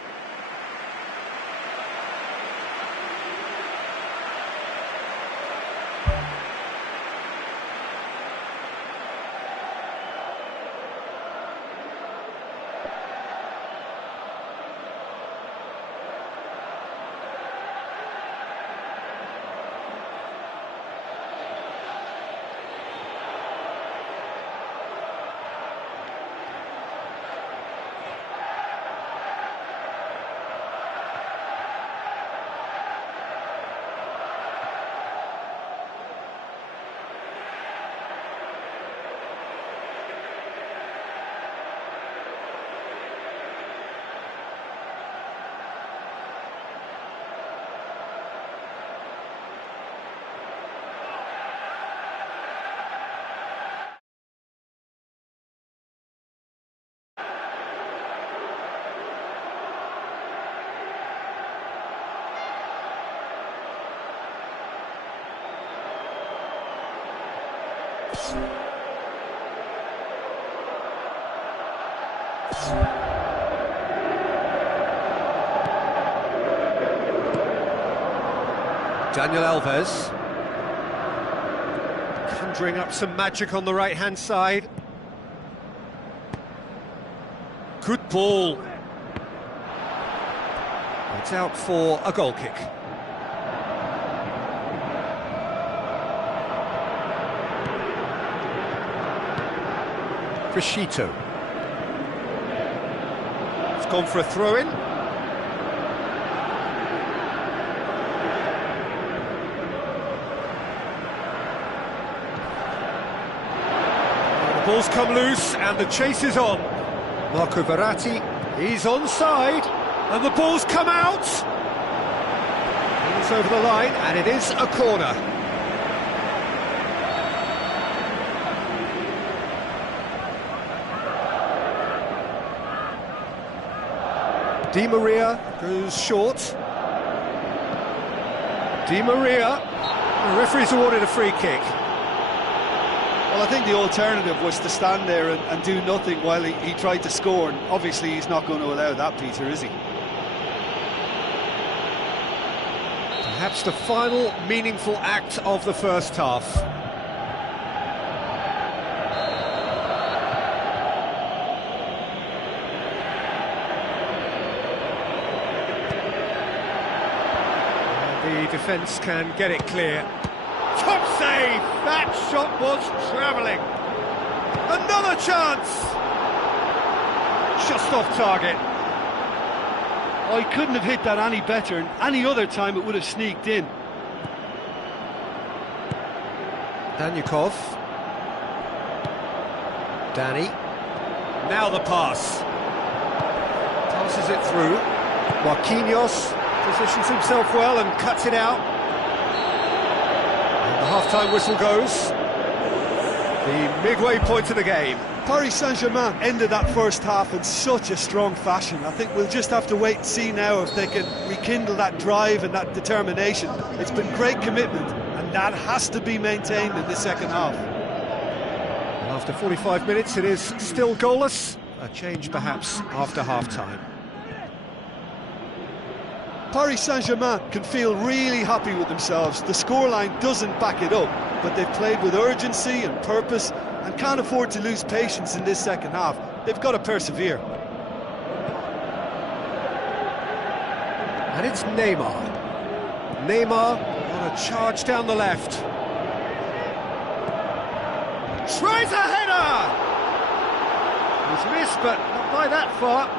Daniel Alves. Conjuring up some magic on the right-hand side. Good ball. It's out for a goal kick. Crescito. It's gone for a throw-in. Ball's come loose and the chase is on. Marco Verratti, he's onside, and the ball's come out. It's over the line, and it is a corner. Di Maria goes short. Di Maria, the referee's awarded a free kick. Well, I think the alternative was to stand there and do nothing while he tried to score, and obviously he's not going to allow that, Peter, is he? Perhaps the final meaningful act of the first half. The defence can get it clear. Top save! That shot was travelling. Another chance! Just off target. Oh, he couldn't have hit that any better, and any other time it would have sneaked in. Danyukov. Danny. Now the pass. Passes it through. Marquinhos positions himself well and cuts it out. And the half-time whistle goes. The midway point of the game. Paris Saint-Germain ended that first half in such a strong fashion. I think we'll just have to wait and see now if they can rekindle that drive and that determination. It's been great commitment, and that has to be maintained in the second half. After 45 minutes, it is still goalless. A change perhaps after half-time. Paris Saint-Germain can feel really happy with themselves. The scoreline doesn't back it up, but they've played with urgency and purpose and can't afford to lose patience in this second half. They've got to persevere. And it's Neymar. Neymar on a charge down the left. Tries a header! He's missed, but not by that far.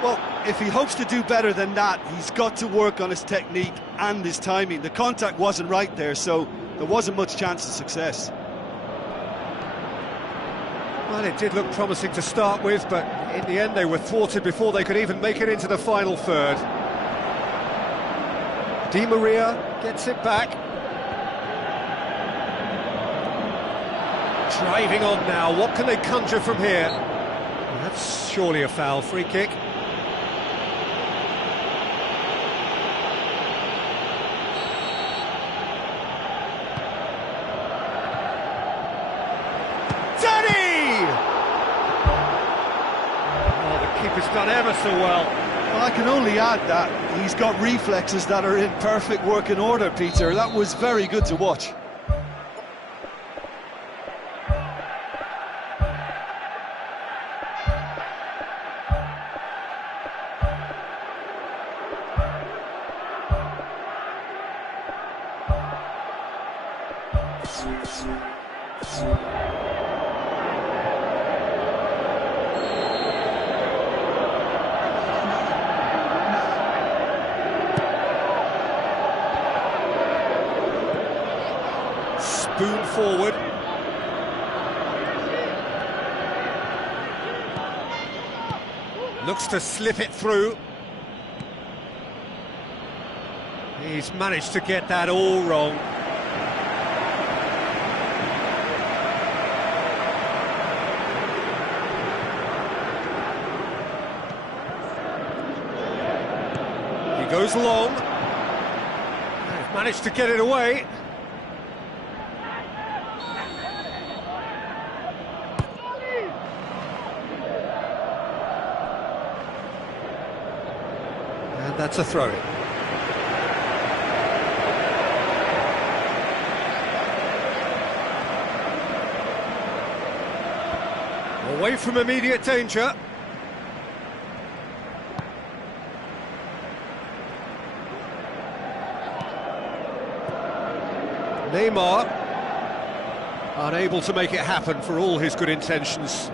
Well, if he hopes to do better than that, he's got to work on his technique and his timing. The contact wasn't right there, so there wasn't much chance of success. Well, it did look promising to start with, but in the end they were thwarted before they could even make it into the final third. Di Maria gets it back. Driving on now, what can they conjure from here? Well, that's surely a foul, free kick. Keeper's done ever so well. Well, I can only add that he's got reflexes that are in perfect working order, Peter. That was very good to watch. Spoon forward. Looks to slip it through. He's managed to get that all wrong. He goes long. They've managed to get it away. And that's a throw-in. Away from immediate danger. Neymar unable to make it happen for all his good intentions.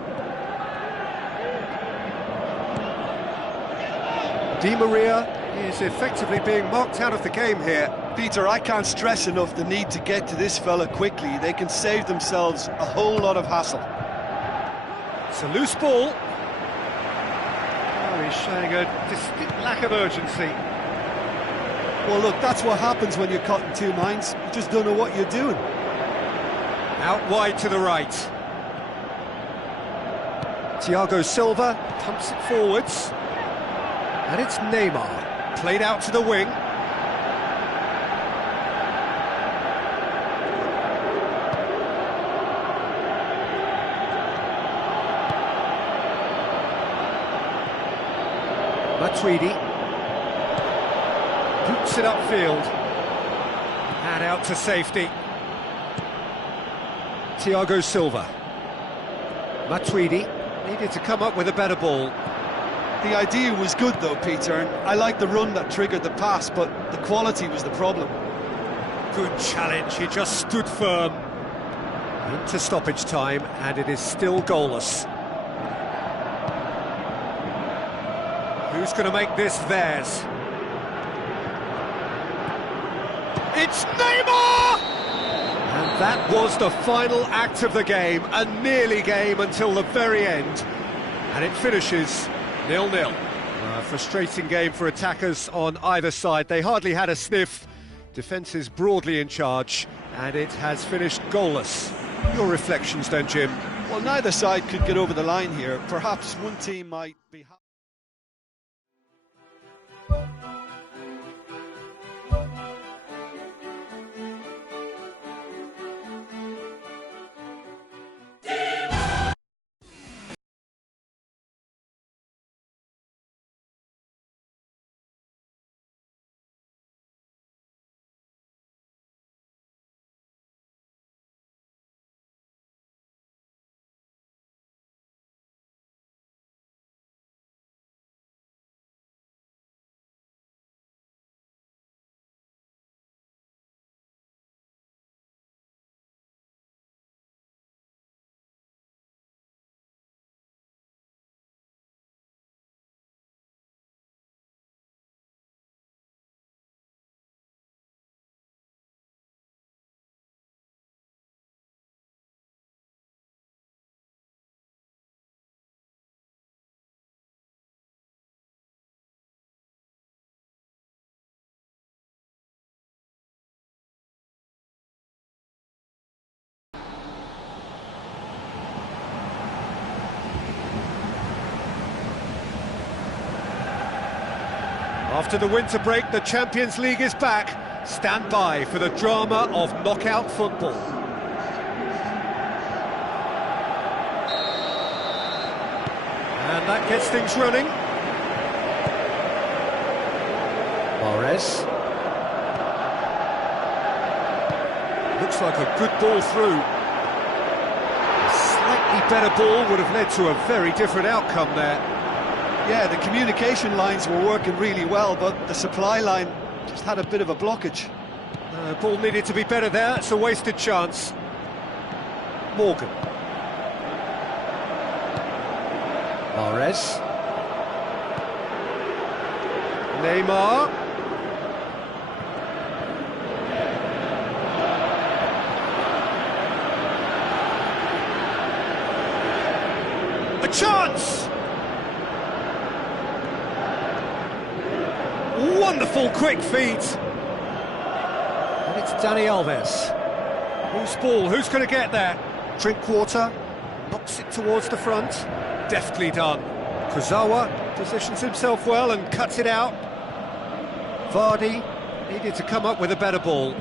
Di Maria is effectively being marked out of the game here. Peter, I can't stress enough the need to get to this fella quickly. They can save themselves a whole lot of hassle. It's a loose ball. Oh, he's showing a distinct lack of urgency. Well, look, that's what happens when you're caught in two minds. You just don't know what you're doing. Out wide to the right. Thiago Silva pumps it forwards. And it's Neymar. Played out to the wing. Matuidi boots it upfield and out to safety. Thiago Silva. Matuidi needed to come up with a better ball. The idea was good though, Peter, and I like the run that triggered the pass, but the quality was the problem. Good challenge, he just stood firm. Into stoppage time, and it is still goalless. Who's going to make this theirs? It's Neymar! And that was the final act of the game, a nearly game until the very end. And it finishes 0-0. A frustrating game for attackers on either side. They hardly had a sniff. Defence is broadly in charge, and it has finished goalless. Your reflections then, Jim? Well, neither side could get over the line here. Perhaps one team might be... After the winter break, the Champions League is back. Stand by for the drama of knockout football. And that gets things running. Mahrez. Looks like a good ball through. A slightly better ball would have led to a very different outcome there. Yeah, the communication lines were working really well, but the supply line just had a bit of a blockage. Ball needed to be better there, it's a wasted chance. Morgan. Mahrez. Neymar. A chance! Wonderful quick feet. And it's Dani Alves. Who's ball? Who's going to get there? Drinkwater knocks it towards the front. Deftly done. Kurzawa positions himself well and cuts it out. Vardy needed to come up with a better ball.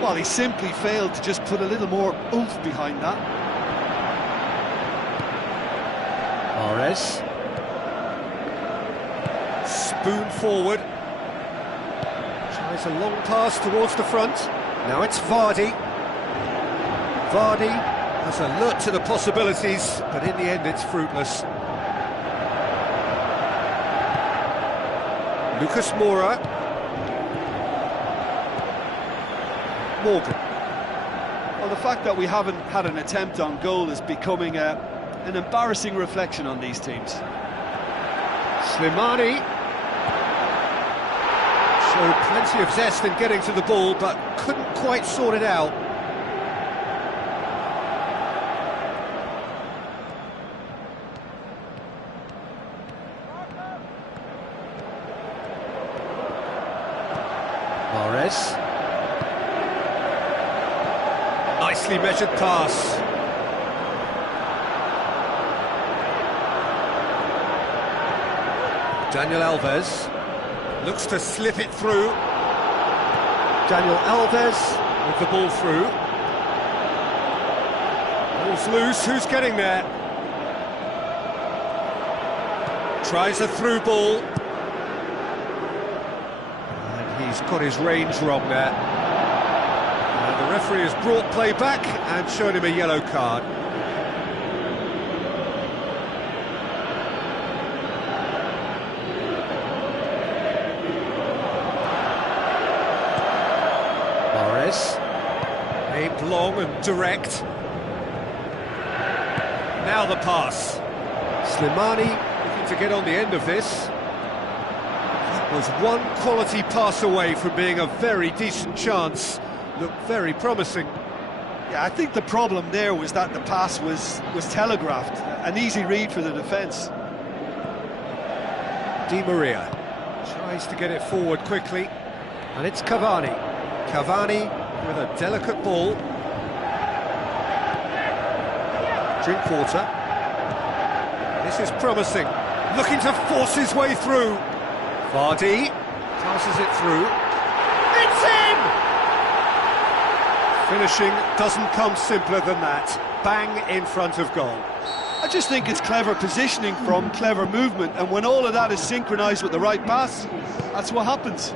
Well, he simply failed to just put a little more oomph behind that. Mahrez. Spoon forward. Tries a long pass towards the front. Now it's Vardy. Vardy has alert to the possibilities, but in the end it's fruitless. Lucas Moura. Morgan. Well, the fact that we haven't had an attempt on goal is becoming an embarrassing reflection on these teams. Slimani. Showed plenty of zest in getting to the ball, but couldn't quite sort it out. Mahrez. Nicely measured pass. Daniel Alves looks to slip it through. Daniel Alves with the ball through. Ball's loose, who's getting there? Tries a through ball. And he's got his range wrong there. And the referee has brought play back and showed him a yellow card. Aimed long and direct. Now the pass. Slimani looking to get on the end of this. That was one quality pass away from being a very decent chance. Looked very promising. Yeah, I think the problem there was that the pass was telegraphed. An easy read for the defence. Di Maria tries to get it forward quickly. And it's Cavani. Cavani with a delicate ball. Drinkwater. This is promising. Looking to force his way through. Vardy passes it through. It's in! Finishing doesn't come simpler than that. Bang in front of goal. I just think it's clever positioning from clever movement, and when all of that is synchronised with the right pass, that's what happens.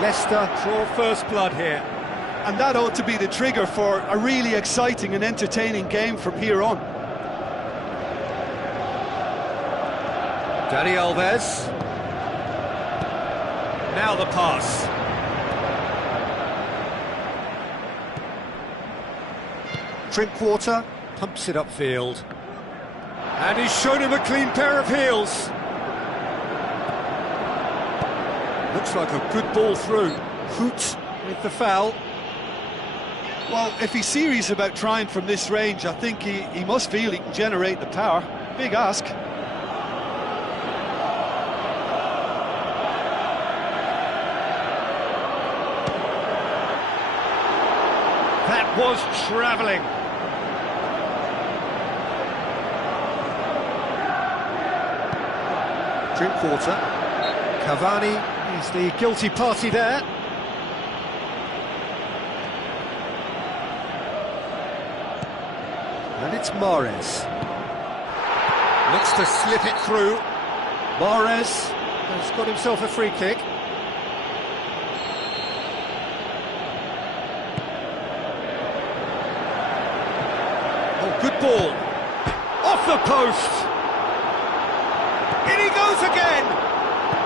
Leicester draw first blood here. And that ought to be the trigger for a really exciting and entertaining game from here on. Dani Alves. Now the pass. Drinkwater pumps it upfield. And he's shown him a clean pair of heels. Looks like a good ball through. Hoot with the foul. Well, if he's serious about trying from this range, I think he must feel he can generate the power. Big ask. That was travelling. Drinkwater. Cavani is the guilty party there. And it's Mahrez. Looks to slip it through. Mahrez has got himself a free kick. Oh, good ball. Off the post. In he goes again.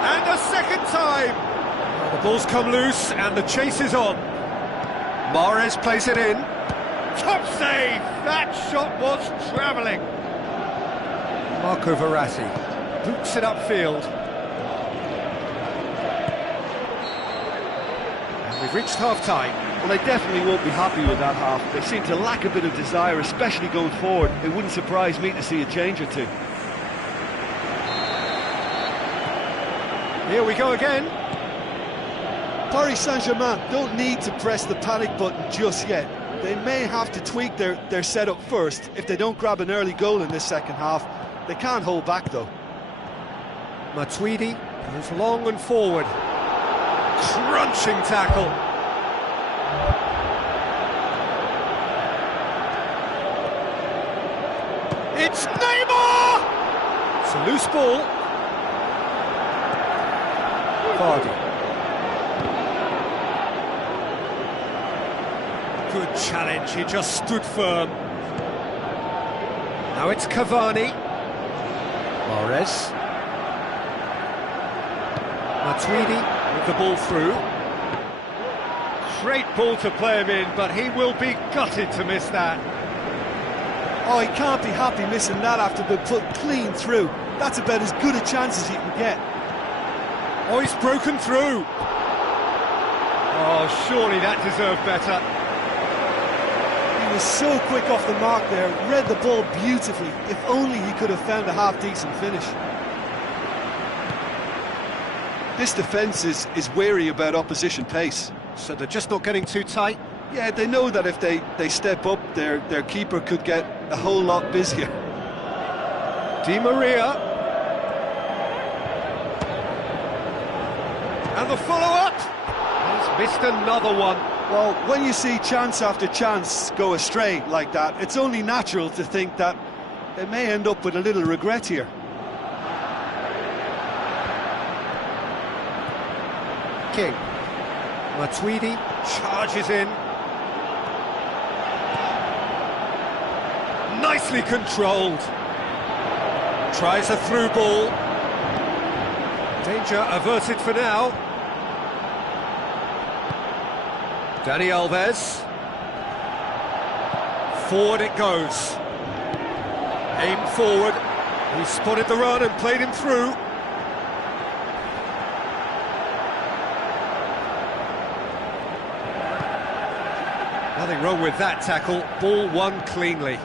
And a second time. Well, the ball's come loose and the chase is on. Mahrez plays it in. Top save! That shot was travelling. Marco Verratti boots it upfield. And we've reached half-time. Well, they definitely won't be happy with that half. They seem to lack a bit of desire, especially going forward. It wouldn't surprise me to see a change or two. Here we go again. Paris Saint-Germain don't need to press the panic button just yet. They may have to tweak their setup first if they don't grab an early goal in this second half. They can't hold back, though. Matuidi goes long and forward. Crunching tackle. It's Neymar! It's a loose ball. Vardy. Good challenge, he just stood firm. Now it's Cavani. Mahrez. Matuidi with the ball through. Great ball to play him in, but he will be gutted to miss that. Oh, he can't be happy missing that after being put clean through. That's about as good a chance as you can get. Oh, he's broken through. Oh, surely that deserved better. He was so quick off the mark there, read the ball beautifully. If only he could have found a half-decent finish. This defence is wary about opposition pace. So they're just not getting too tight? Yeah, they know that if they step up, their keeper could get a whole lot busier. Di Maria. And the follow-up. He's missed another one. Well, when you see chance after chance go astray like that, it's only natural to think that they may end up with a little regret here. King. Matuidi charges in. Nicely controlled. Tries a through ball. Danger averted for now. Dani Alves. Forward it goes. Aimed forward. He spotted the run and played him through. Nothing wrong with that tackle. Ball won cleanly.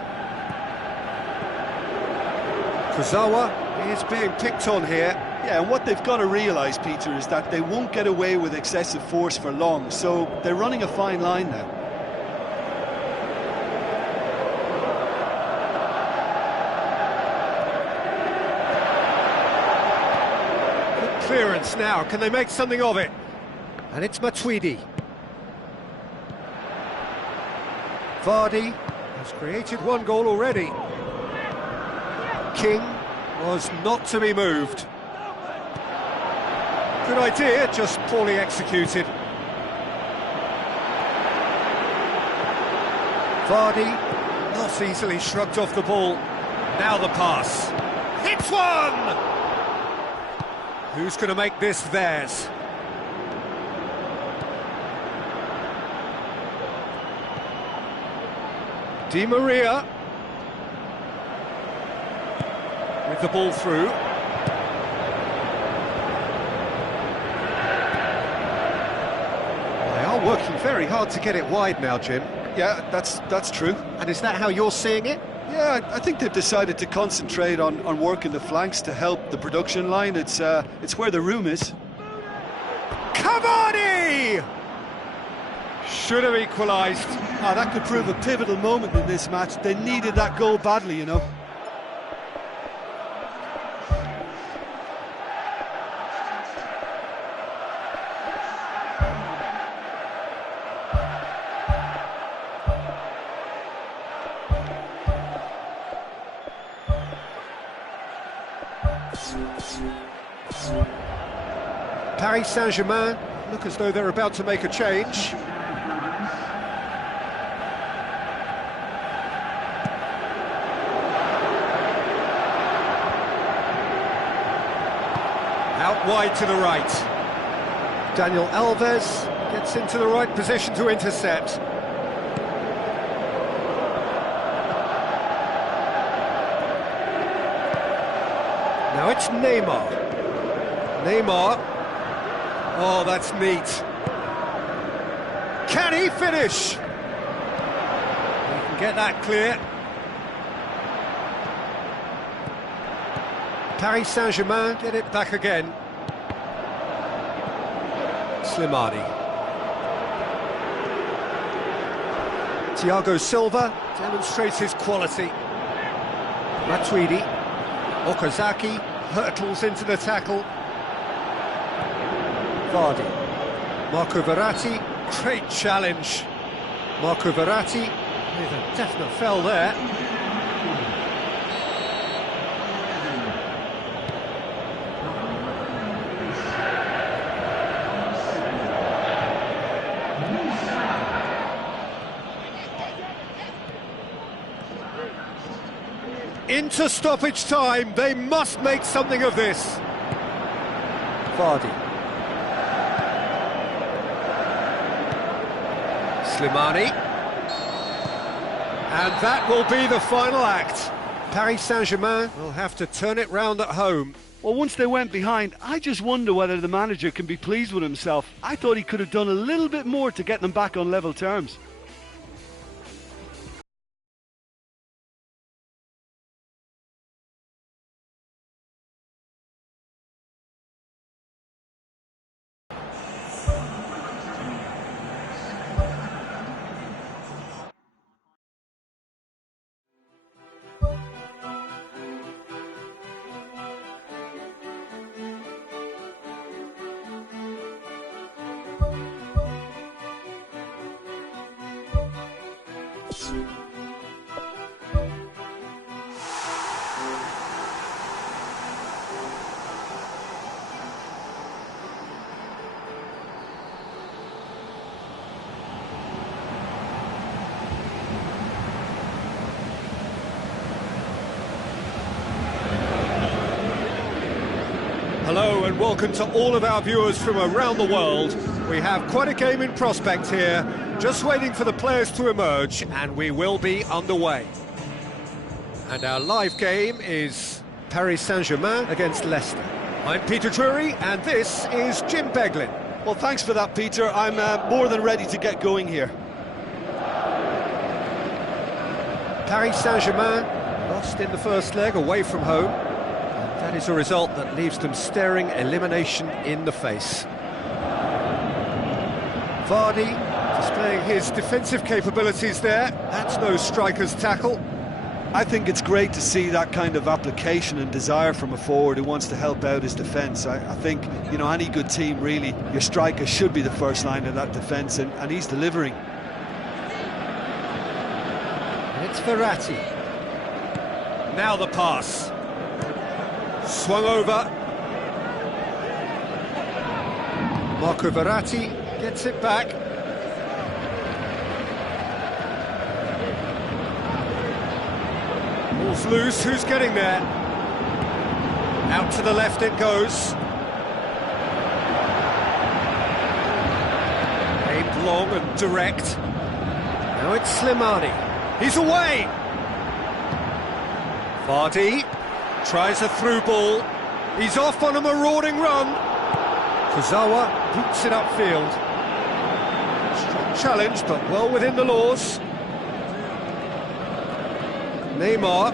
Kurzawa is being picked on here. Yeah, and what they've got to realise, Peter, is that they won't get away with excessive force for long, so they're running a fine line now. Good clearance now, can they make something of it? And it's Matuidi. Vardy has created one goal already. King was not to be moved. Good idea, just poorly executed. Vardy not easily shrugged off the ball. Now the pass. Hits one! Who's going to make this theirs? Di Maria. With the ball through. They are working very hard to get it wide now, Jim. Yeah, that's true. And is that how you're seeing it? Yeah, I think they've decided to concentrate on working the flanks to help the production line. It's where the room is. Cavani! Should have equalised. Ah, that could prove a pivotal moment in this match. They needed that goal badly, you know. Paris Saint-Germain look as though they're about to make a change. Out wide to the right. Daniel Alves gets into the right position to intercept. Now it's Neymar. Neymar. Oh, that's neat. Can he finish? He can get that clear. Paris Saint-Germain get it back again. Slimani. Thiago Silva demonstrates his quality. Matuidi. Okazaki hurtles into the tackle. Vardy. Marco Verratti, great challenge. Marco Verratti with a definite foul there. Into stoppage time, they must make something of this. Vardy. Slimani. And that will be the final act. Paris Saint-Germain will have to turn it round at home. Well, once they went behind, I just wonder whether the manager can be pleased with himself. I thought he could have done a little bit more to get them back on level terms. Hello and welcome to all of our viewers from around the world. We have quite a game in prospect here, just waiting for the players to emerge, and we will be underway. And our live game is Paris Saint-Germain against Leicester. I'm Peter Drury, and this is Jim Beglin. Well, thanks for that, Peter. I'm more than ready to get going here. Paris Saint-Germain lost in the first leg away from home. That is a result that leaves them staring elimination in the face. Vardy displaying his defensive capabilities there. That's no striker's tackle. I think it's great to see that kind of application and desire from a forward who wants to help out his defence. I think, you know, any good team, really, your striker should be the first line of that defence, and he's delivering. And it's Verratti. Now the pass. Swung over. Marco Verratti gets it back. Ball's loose, who's getting there? Out to the left it goes. Aimed long and direct. Now it's Slimani. He's away! Vardy tries a through ball. He's off on a marauding run. Kurzawa boots it upfield. Strong challenge, but well within the laws. Neymar.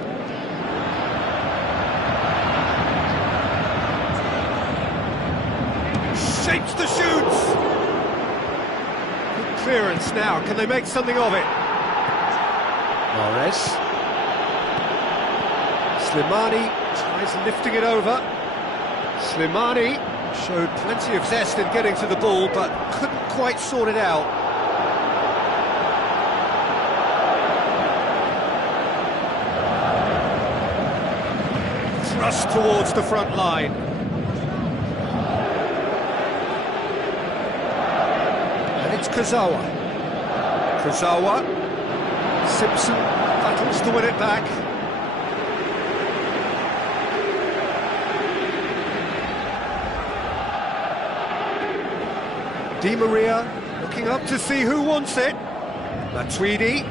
Shapes the shoots. Good clearance now. Can they make something of it? Mahrez. Slimani tries lifting it over. Slimani showed plenty of zest in getting to the ball, but couldn't quite sort it out. Thrust towards the front line. And it's Kurzawa. Kurzawa. Simpson battles to win it back. Di Maria looking up to see who wants it. Matuidi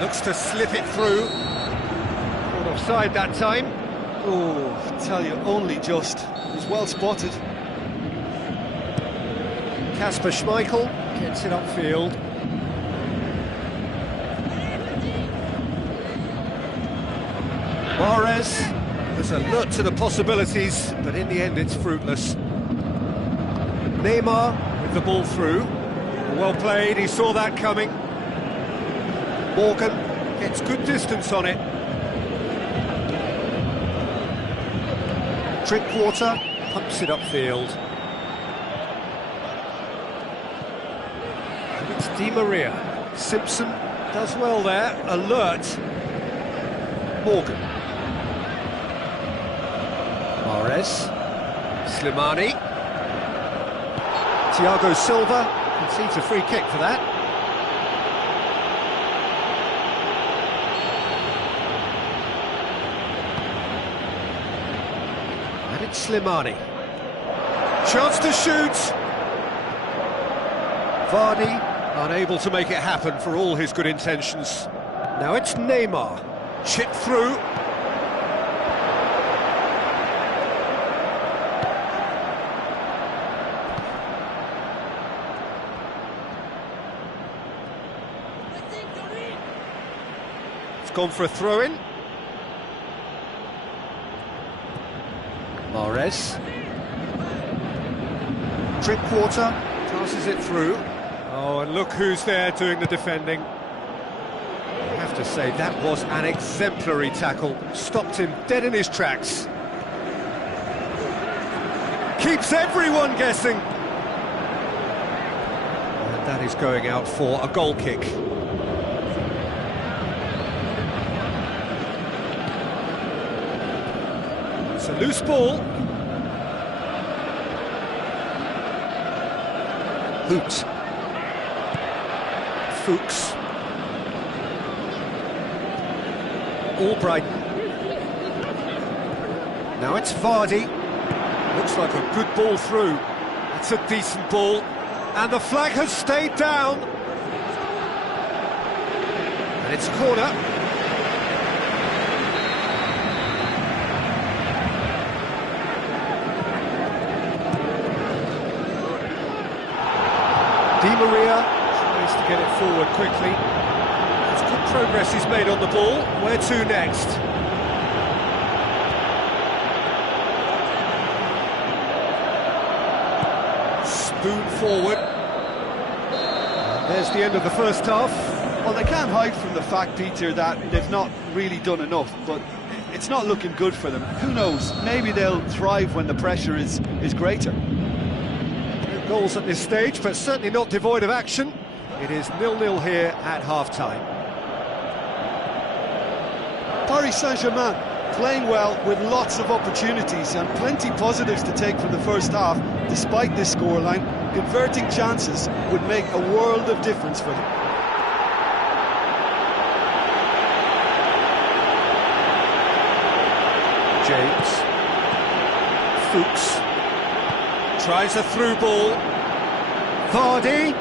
looks to slip it through. Caught offside that time. Oh, I tell you, only just. It was well spotted. Kasper Schmeichel gets it upfield. Mahrez was alert to the possibilities, but in the end it's fruitless. Neymar with the ball through. Well played, he saw that coming. Morgan gets good distance on it. Drinkwater pumps it upfield. And it's Di Maria. Simpson does well there, alert. Morgan. Mahrez. Slimani. Thiago Silva concedes a free kick for that. And it's Slimani. Chance to shoot. Vardy unable to make it happen for all his good intentions. Now it's Neymar. Chip through. It's gone for a throw-in. Mahrez. Drinkwater passes it through. Oh, and look who's there doing the defending. I have to say, that was an exemplary tackle. Stopped him dead in his tracks. Keeps everyone guessing. And that is going out for a goal kick. It's a loose ball. Hoot. Fuchs. Albrighton. Now it's Vardy. Looks like a good ball through. It's a decent ball. And the flag has stayed down. And it's a corner. Di Maria tries to get it forward quickly. It's good progress he's made on the ball. Where to next? Spoon forward. And there's the end of the first half. Well, they can't hide from the fact, Peter, that they've not really done enough, but it's not looking good for them. Who knows? Maybe they'll thrive when the pressure is greater. No goals at this stage, but certainly not devoid of action. It is 0-0 here at half-time. Paris Saint-Germain playing well with lots of opportunities and plenty positives to take from the first half. Despite this scoreline, converting chances would make a world of difference for them. James. Fuchs. Tries a through ball. Vardy.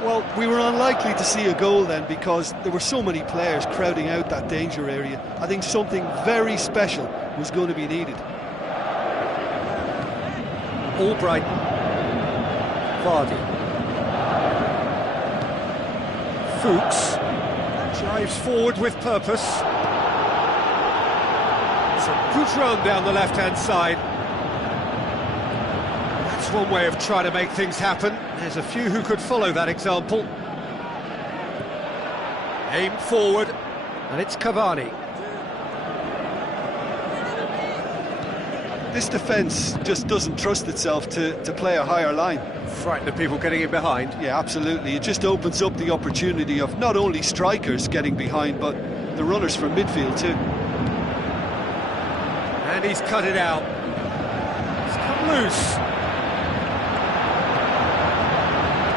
Well, we were unlikely to see a goal then because there were so many players crowding out that danger area. I think something very special was going to be needed. Albrighton. Vardy. Fuchs drives forward with purpose. It's a good run down the left-hand side. That's one way of trying to make things happen. There's a few who could follow that example. Aim forward, and it's Cavani. This defence just doesn't trust itself to play a higher line. Frightened of people getting in behind. Yeah, absolutely. It just opens up the opportunity of not only strikers getting behind, but the runners from midfield too. And he's cut it out. It's come loose.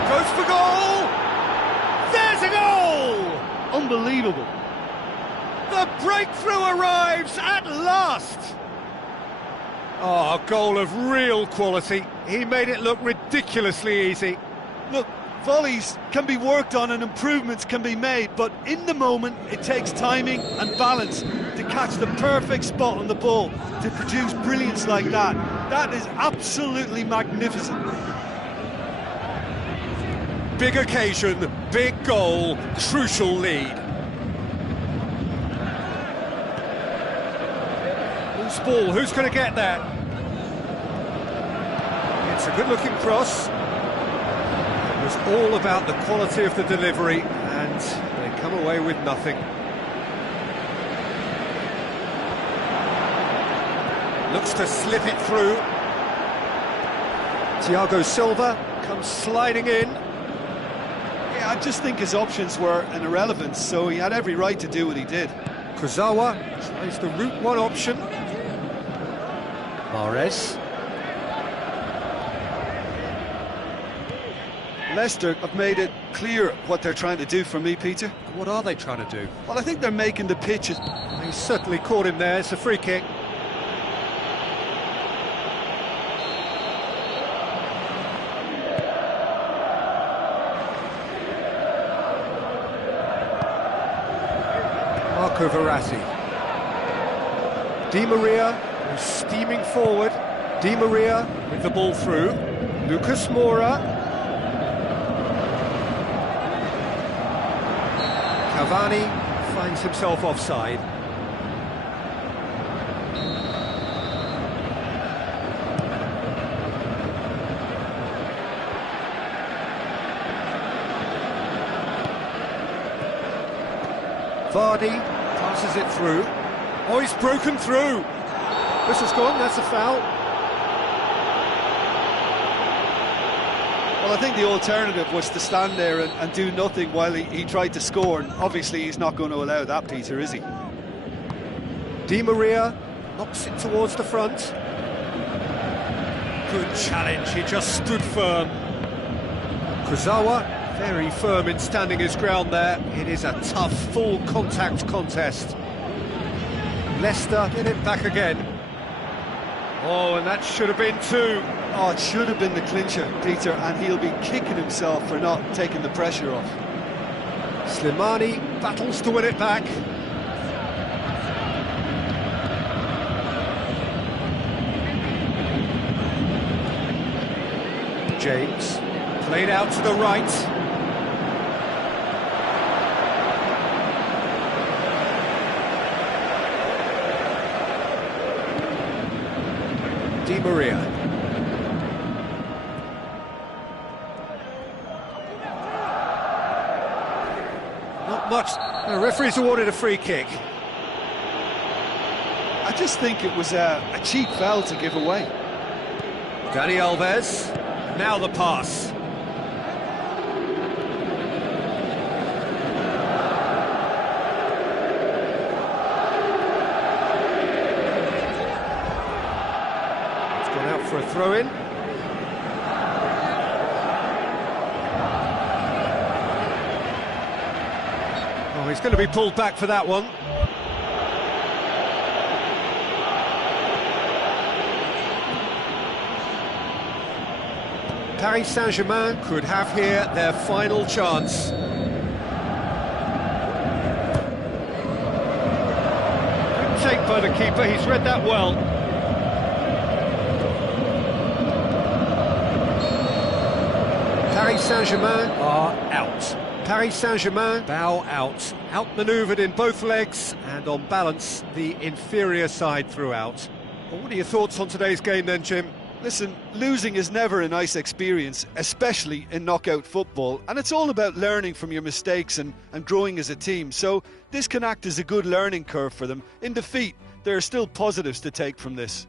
Goes for goal! There's a goal! Unbelievable. The breakthrough arrives at last! Oh, a goal of real quality. He made it look ridiculously easy. Look, volleys can be worked on and improvements can be made, but in the moment it takes timing and balance to catch the perfect spot on the ball to produce brilliance like that. That is absolutely magnificent. Big occasion, big goal, crucial lead. Loose ball, who's going to get that? It's a good-looking cross. It was all about the quality of the delivery, and they come away with nothing. Looks to slip it through. Thiago Silva comes sliding in. Yeah, I just think his options were an irrelevance, so he had every right to do what he did. Kurzawa tries the route one option. Mahrez. Leicester have made it clear what they're trying to do for me, Peter. What are they trying to do? Well, I think they're making the pitches. He certainly caught him there. It's a free kick. Marco Verratti. Di Maria, who's steaming forward. Di Maria with the ball through. Lucas Moura. Cavani finds himself offside. Vardy passes it through. Oh, he's broken through. This has gone, that's a foul. Well, I think the alternative was to stand there and do nothing while he tried to score, and obviously he's not going to allow that, Peter, is he? Di Maria knocks it towards the front. Good challenge, he just stood firm. Kurzawa, very firm in standing his ground there. It is a tough, full contact contest. Leicester get it back again. Oh, and that should have been two. Oh, it should have been the clincher, Peter, and he'll be kicking himself for not taking the pressure off. Slimani battles to win it back. James, played out to the right. Di Maria. Not much. The referee's awarded a free kick. I just think it was a cheap foul to give away. Dani Alves. Now the pass. It's gone out for a throw-in. Oh, he's going to be pulled back for that one. Paris Saint-Germain could have here their final chance. Good take by the keeper, he's read that well. Paris Saint-Germain are out. Paris Saint-Germain bow out. Outmanoeuvred in both legs and on balance the inferior side throughout. Well, what are your thoughts on today's game then, Jim? Listen, losing is never a nice experience, especially in knockout football, and it's all about learning from your mistakes and growing as a team, so this can act as a good learning curve for them. In defeat, there are still positives to take from this.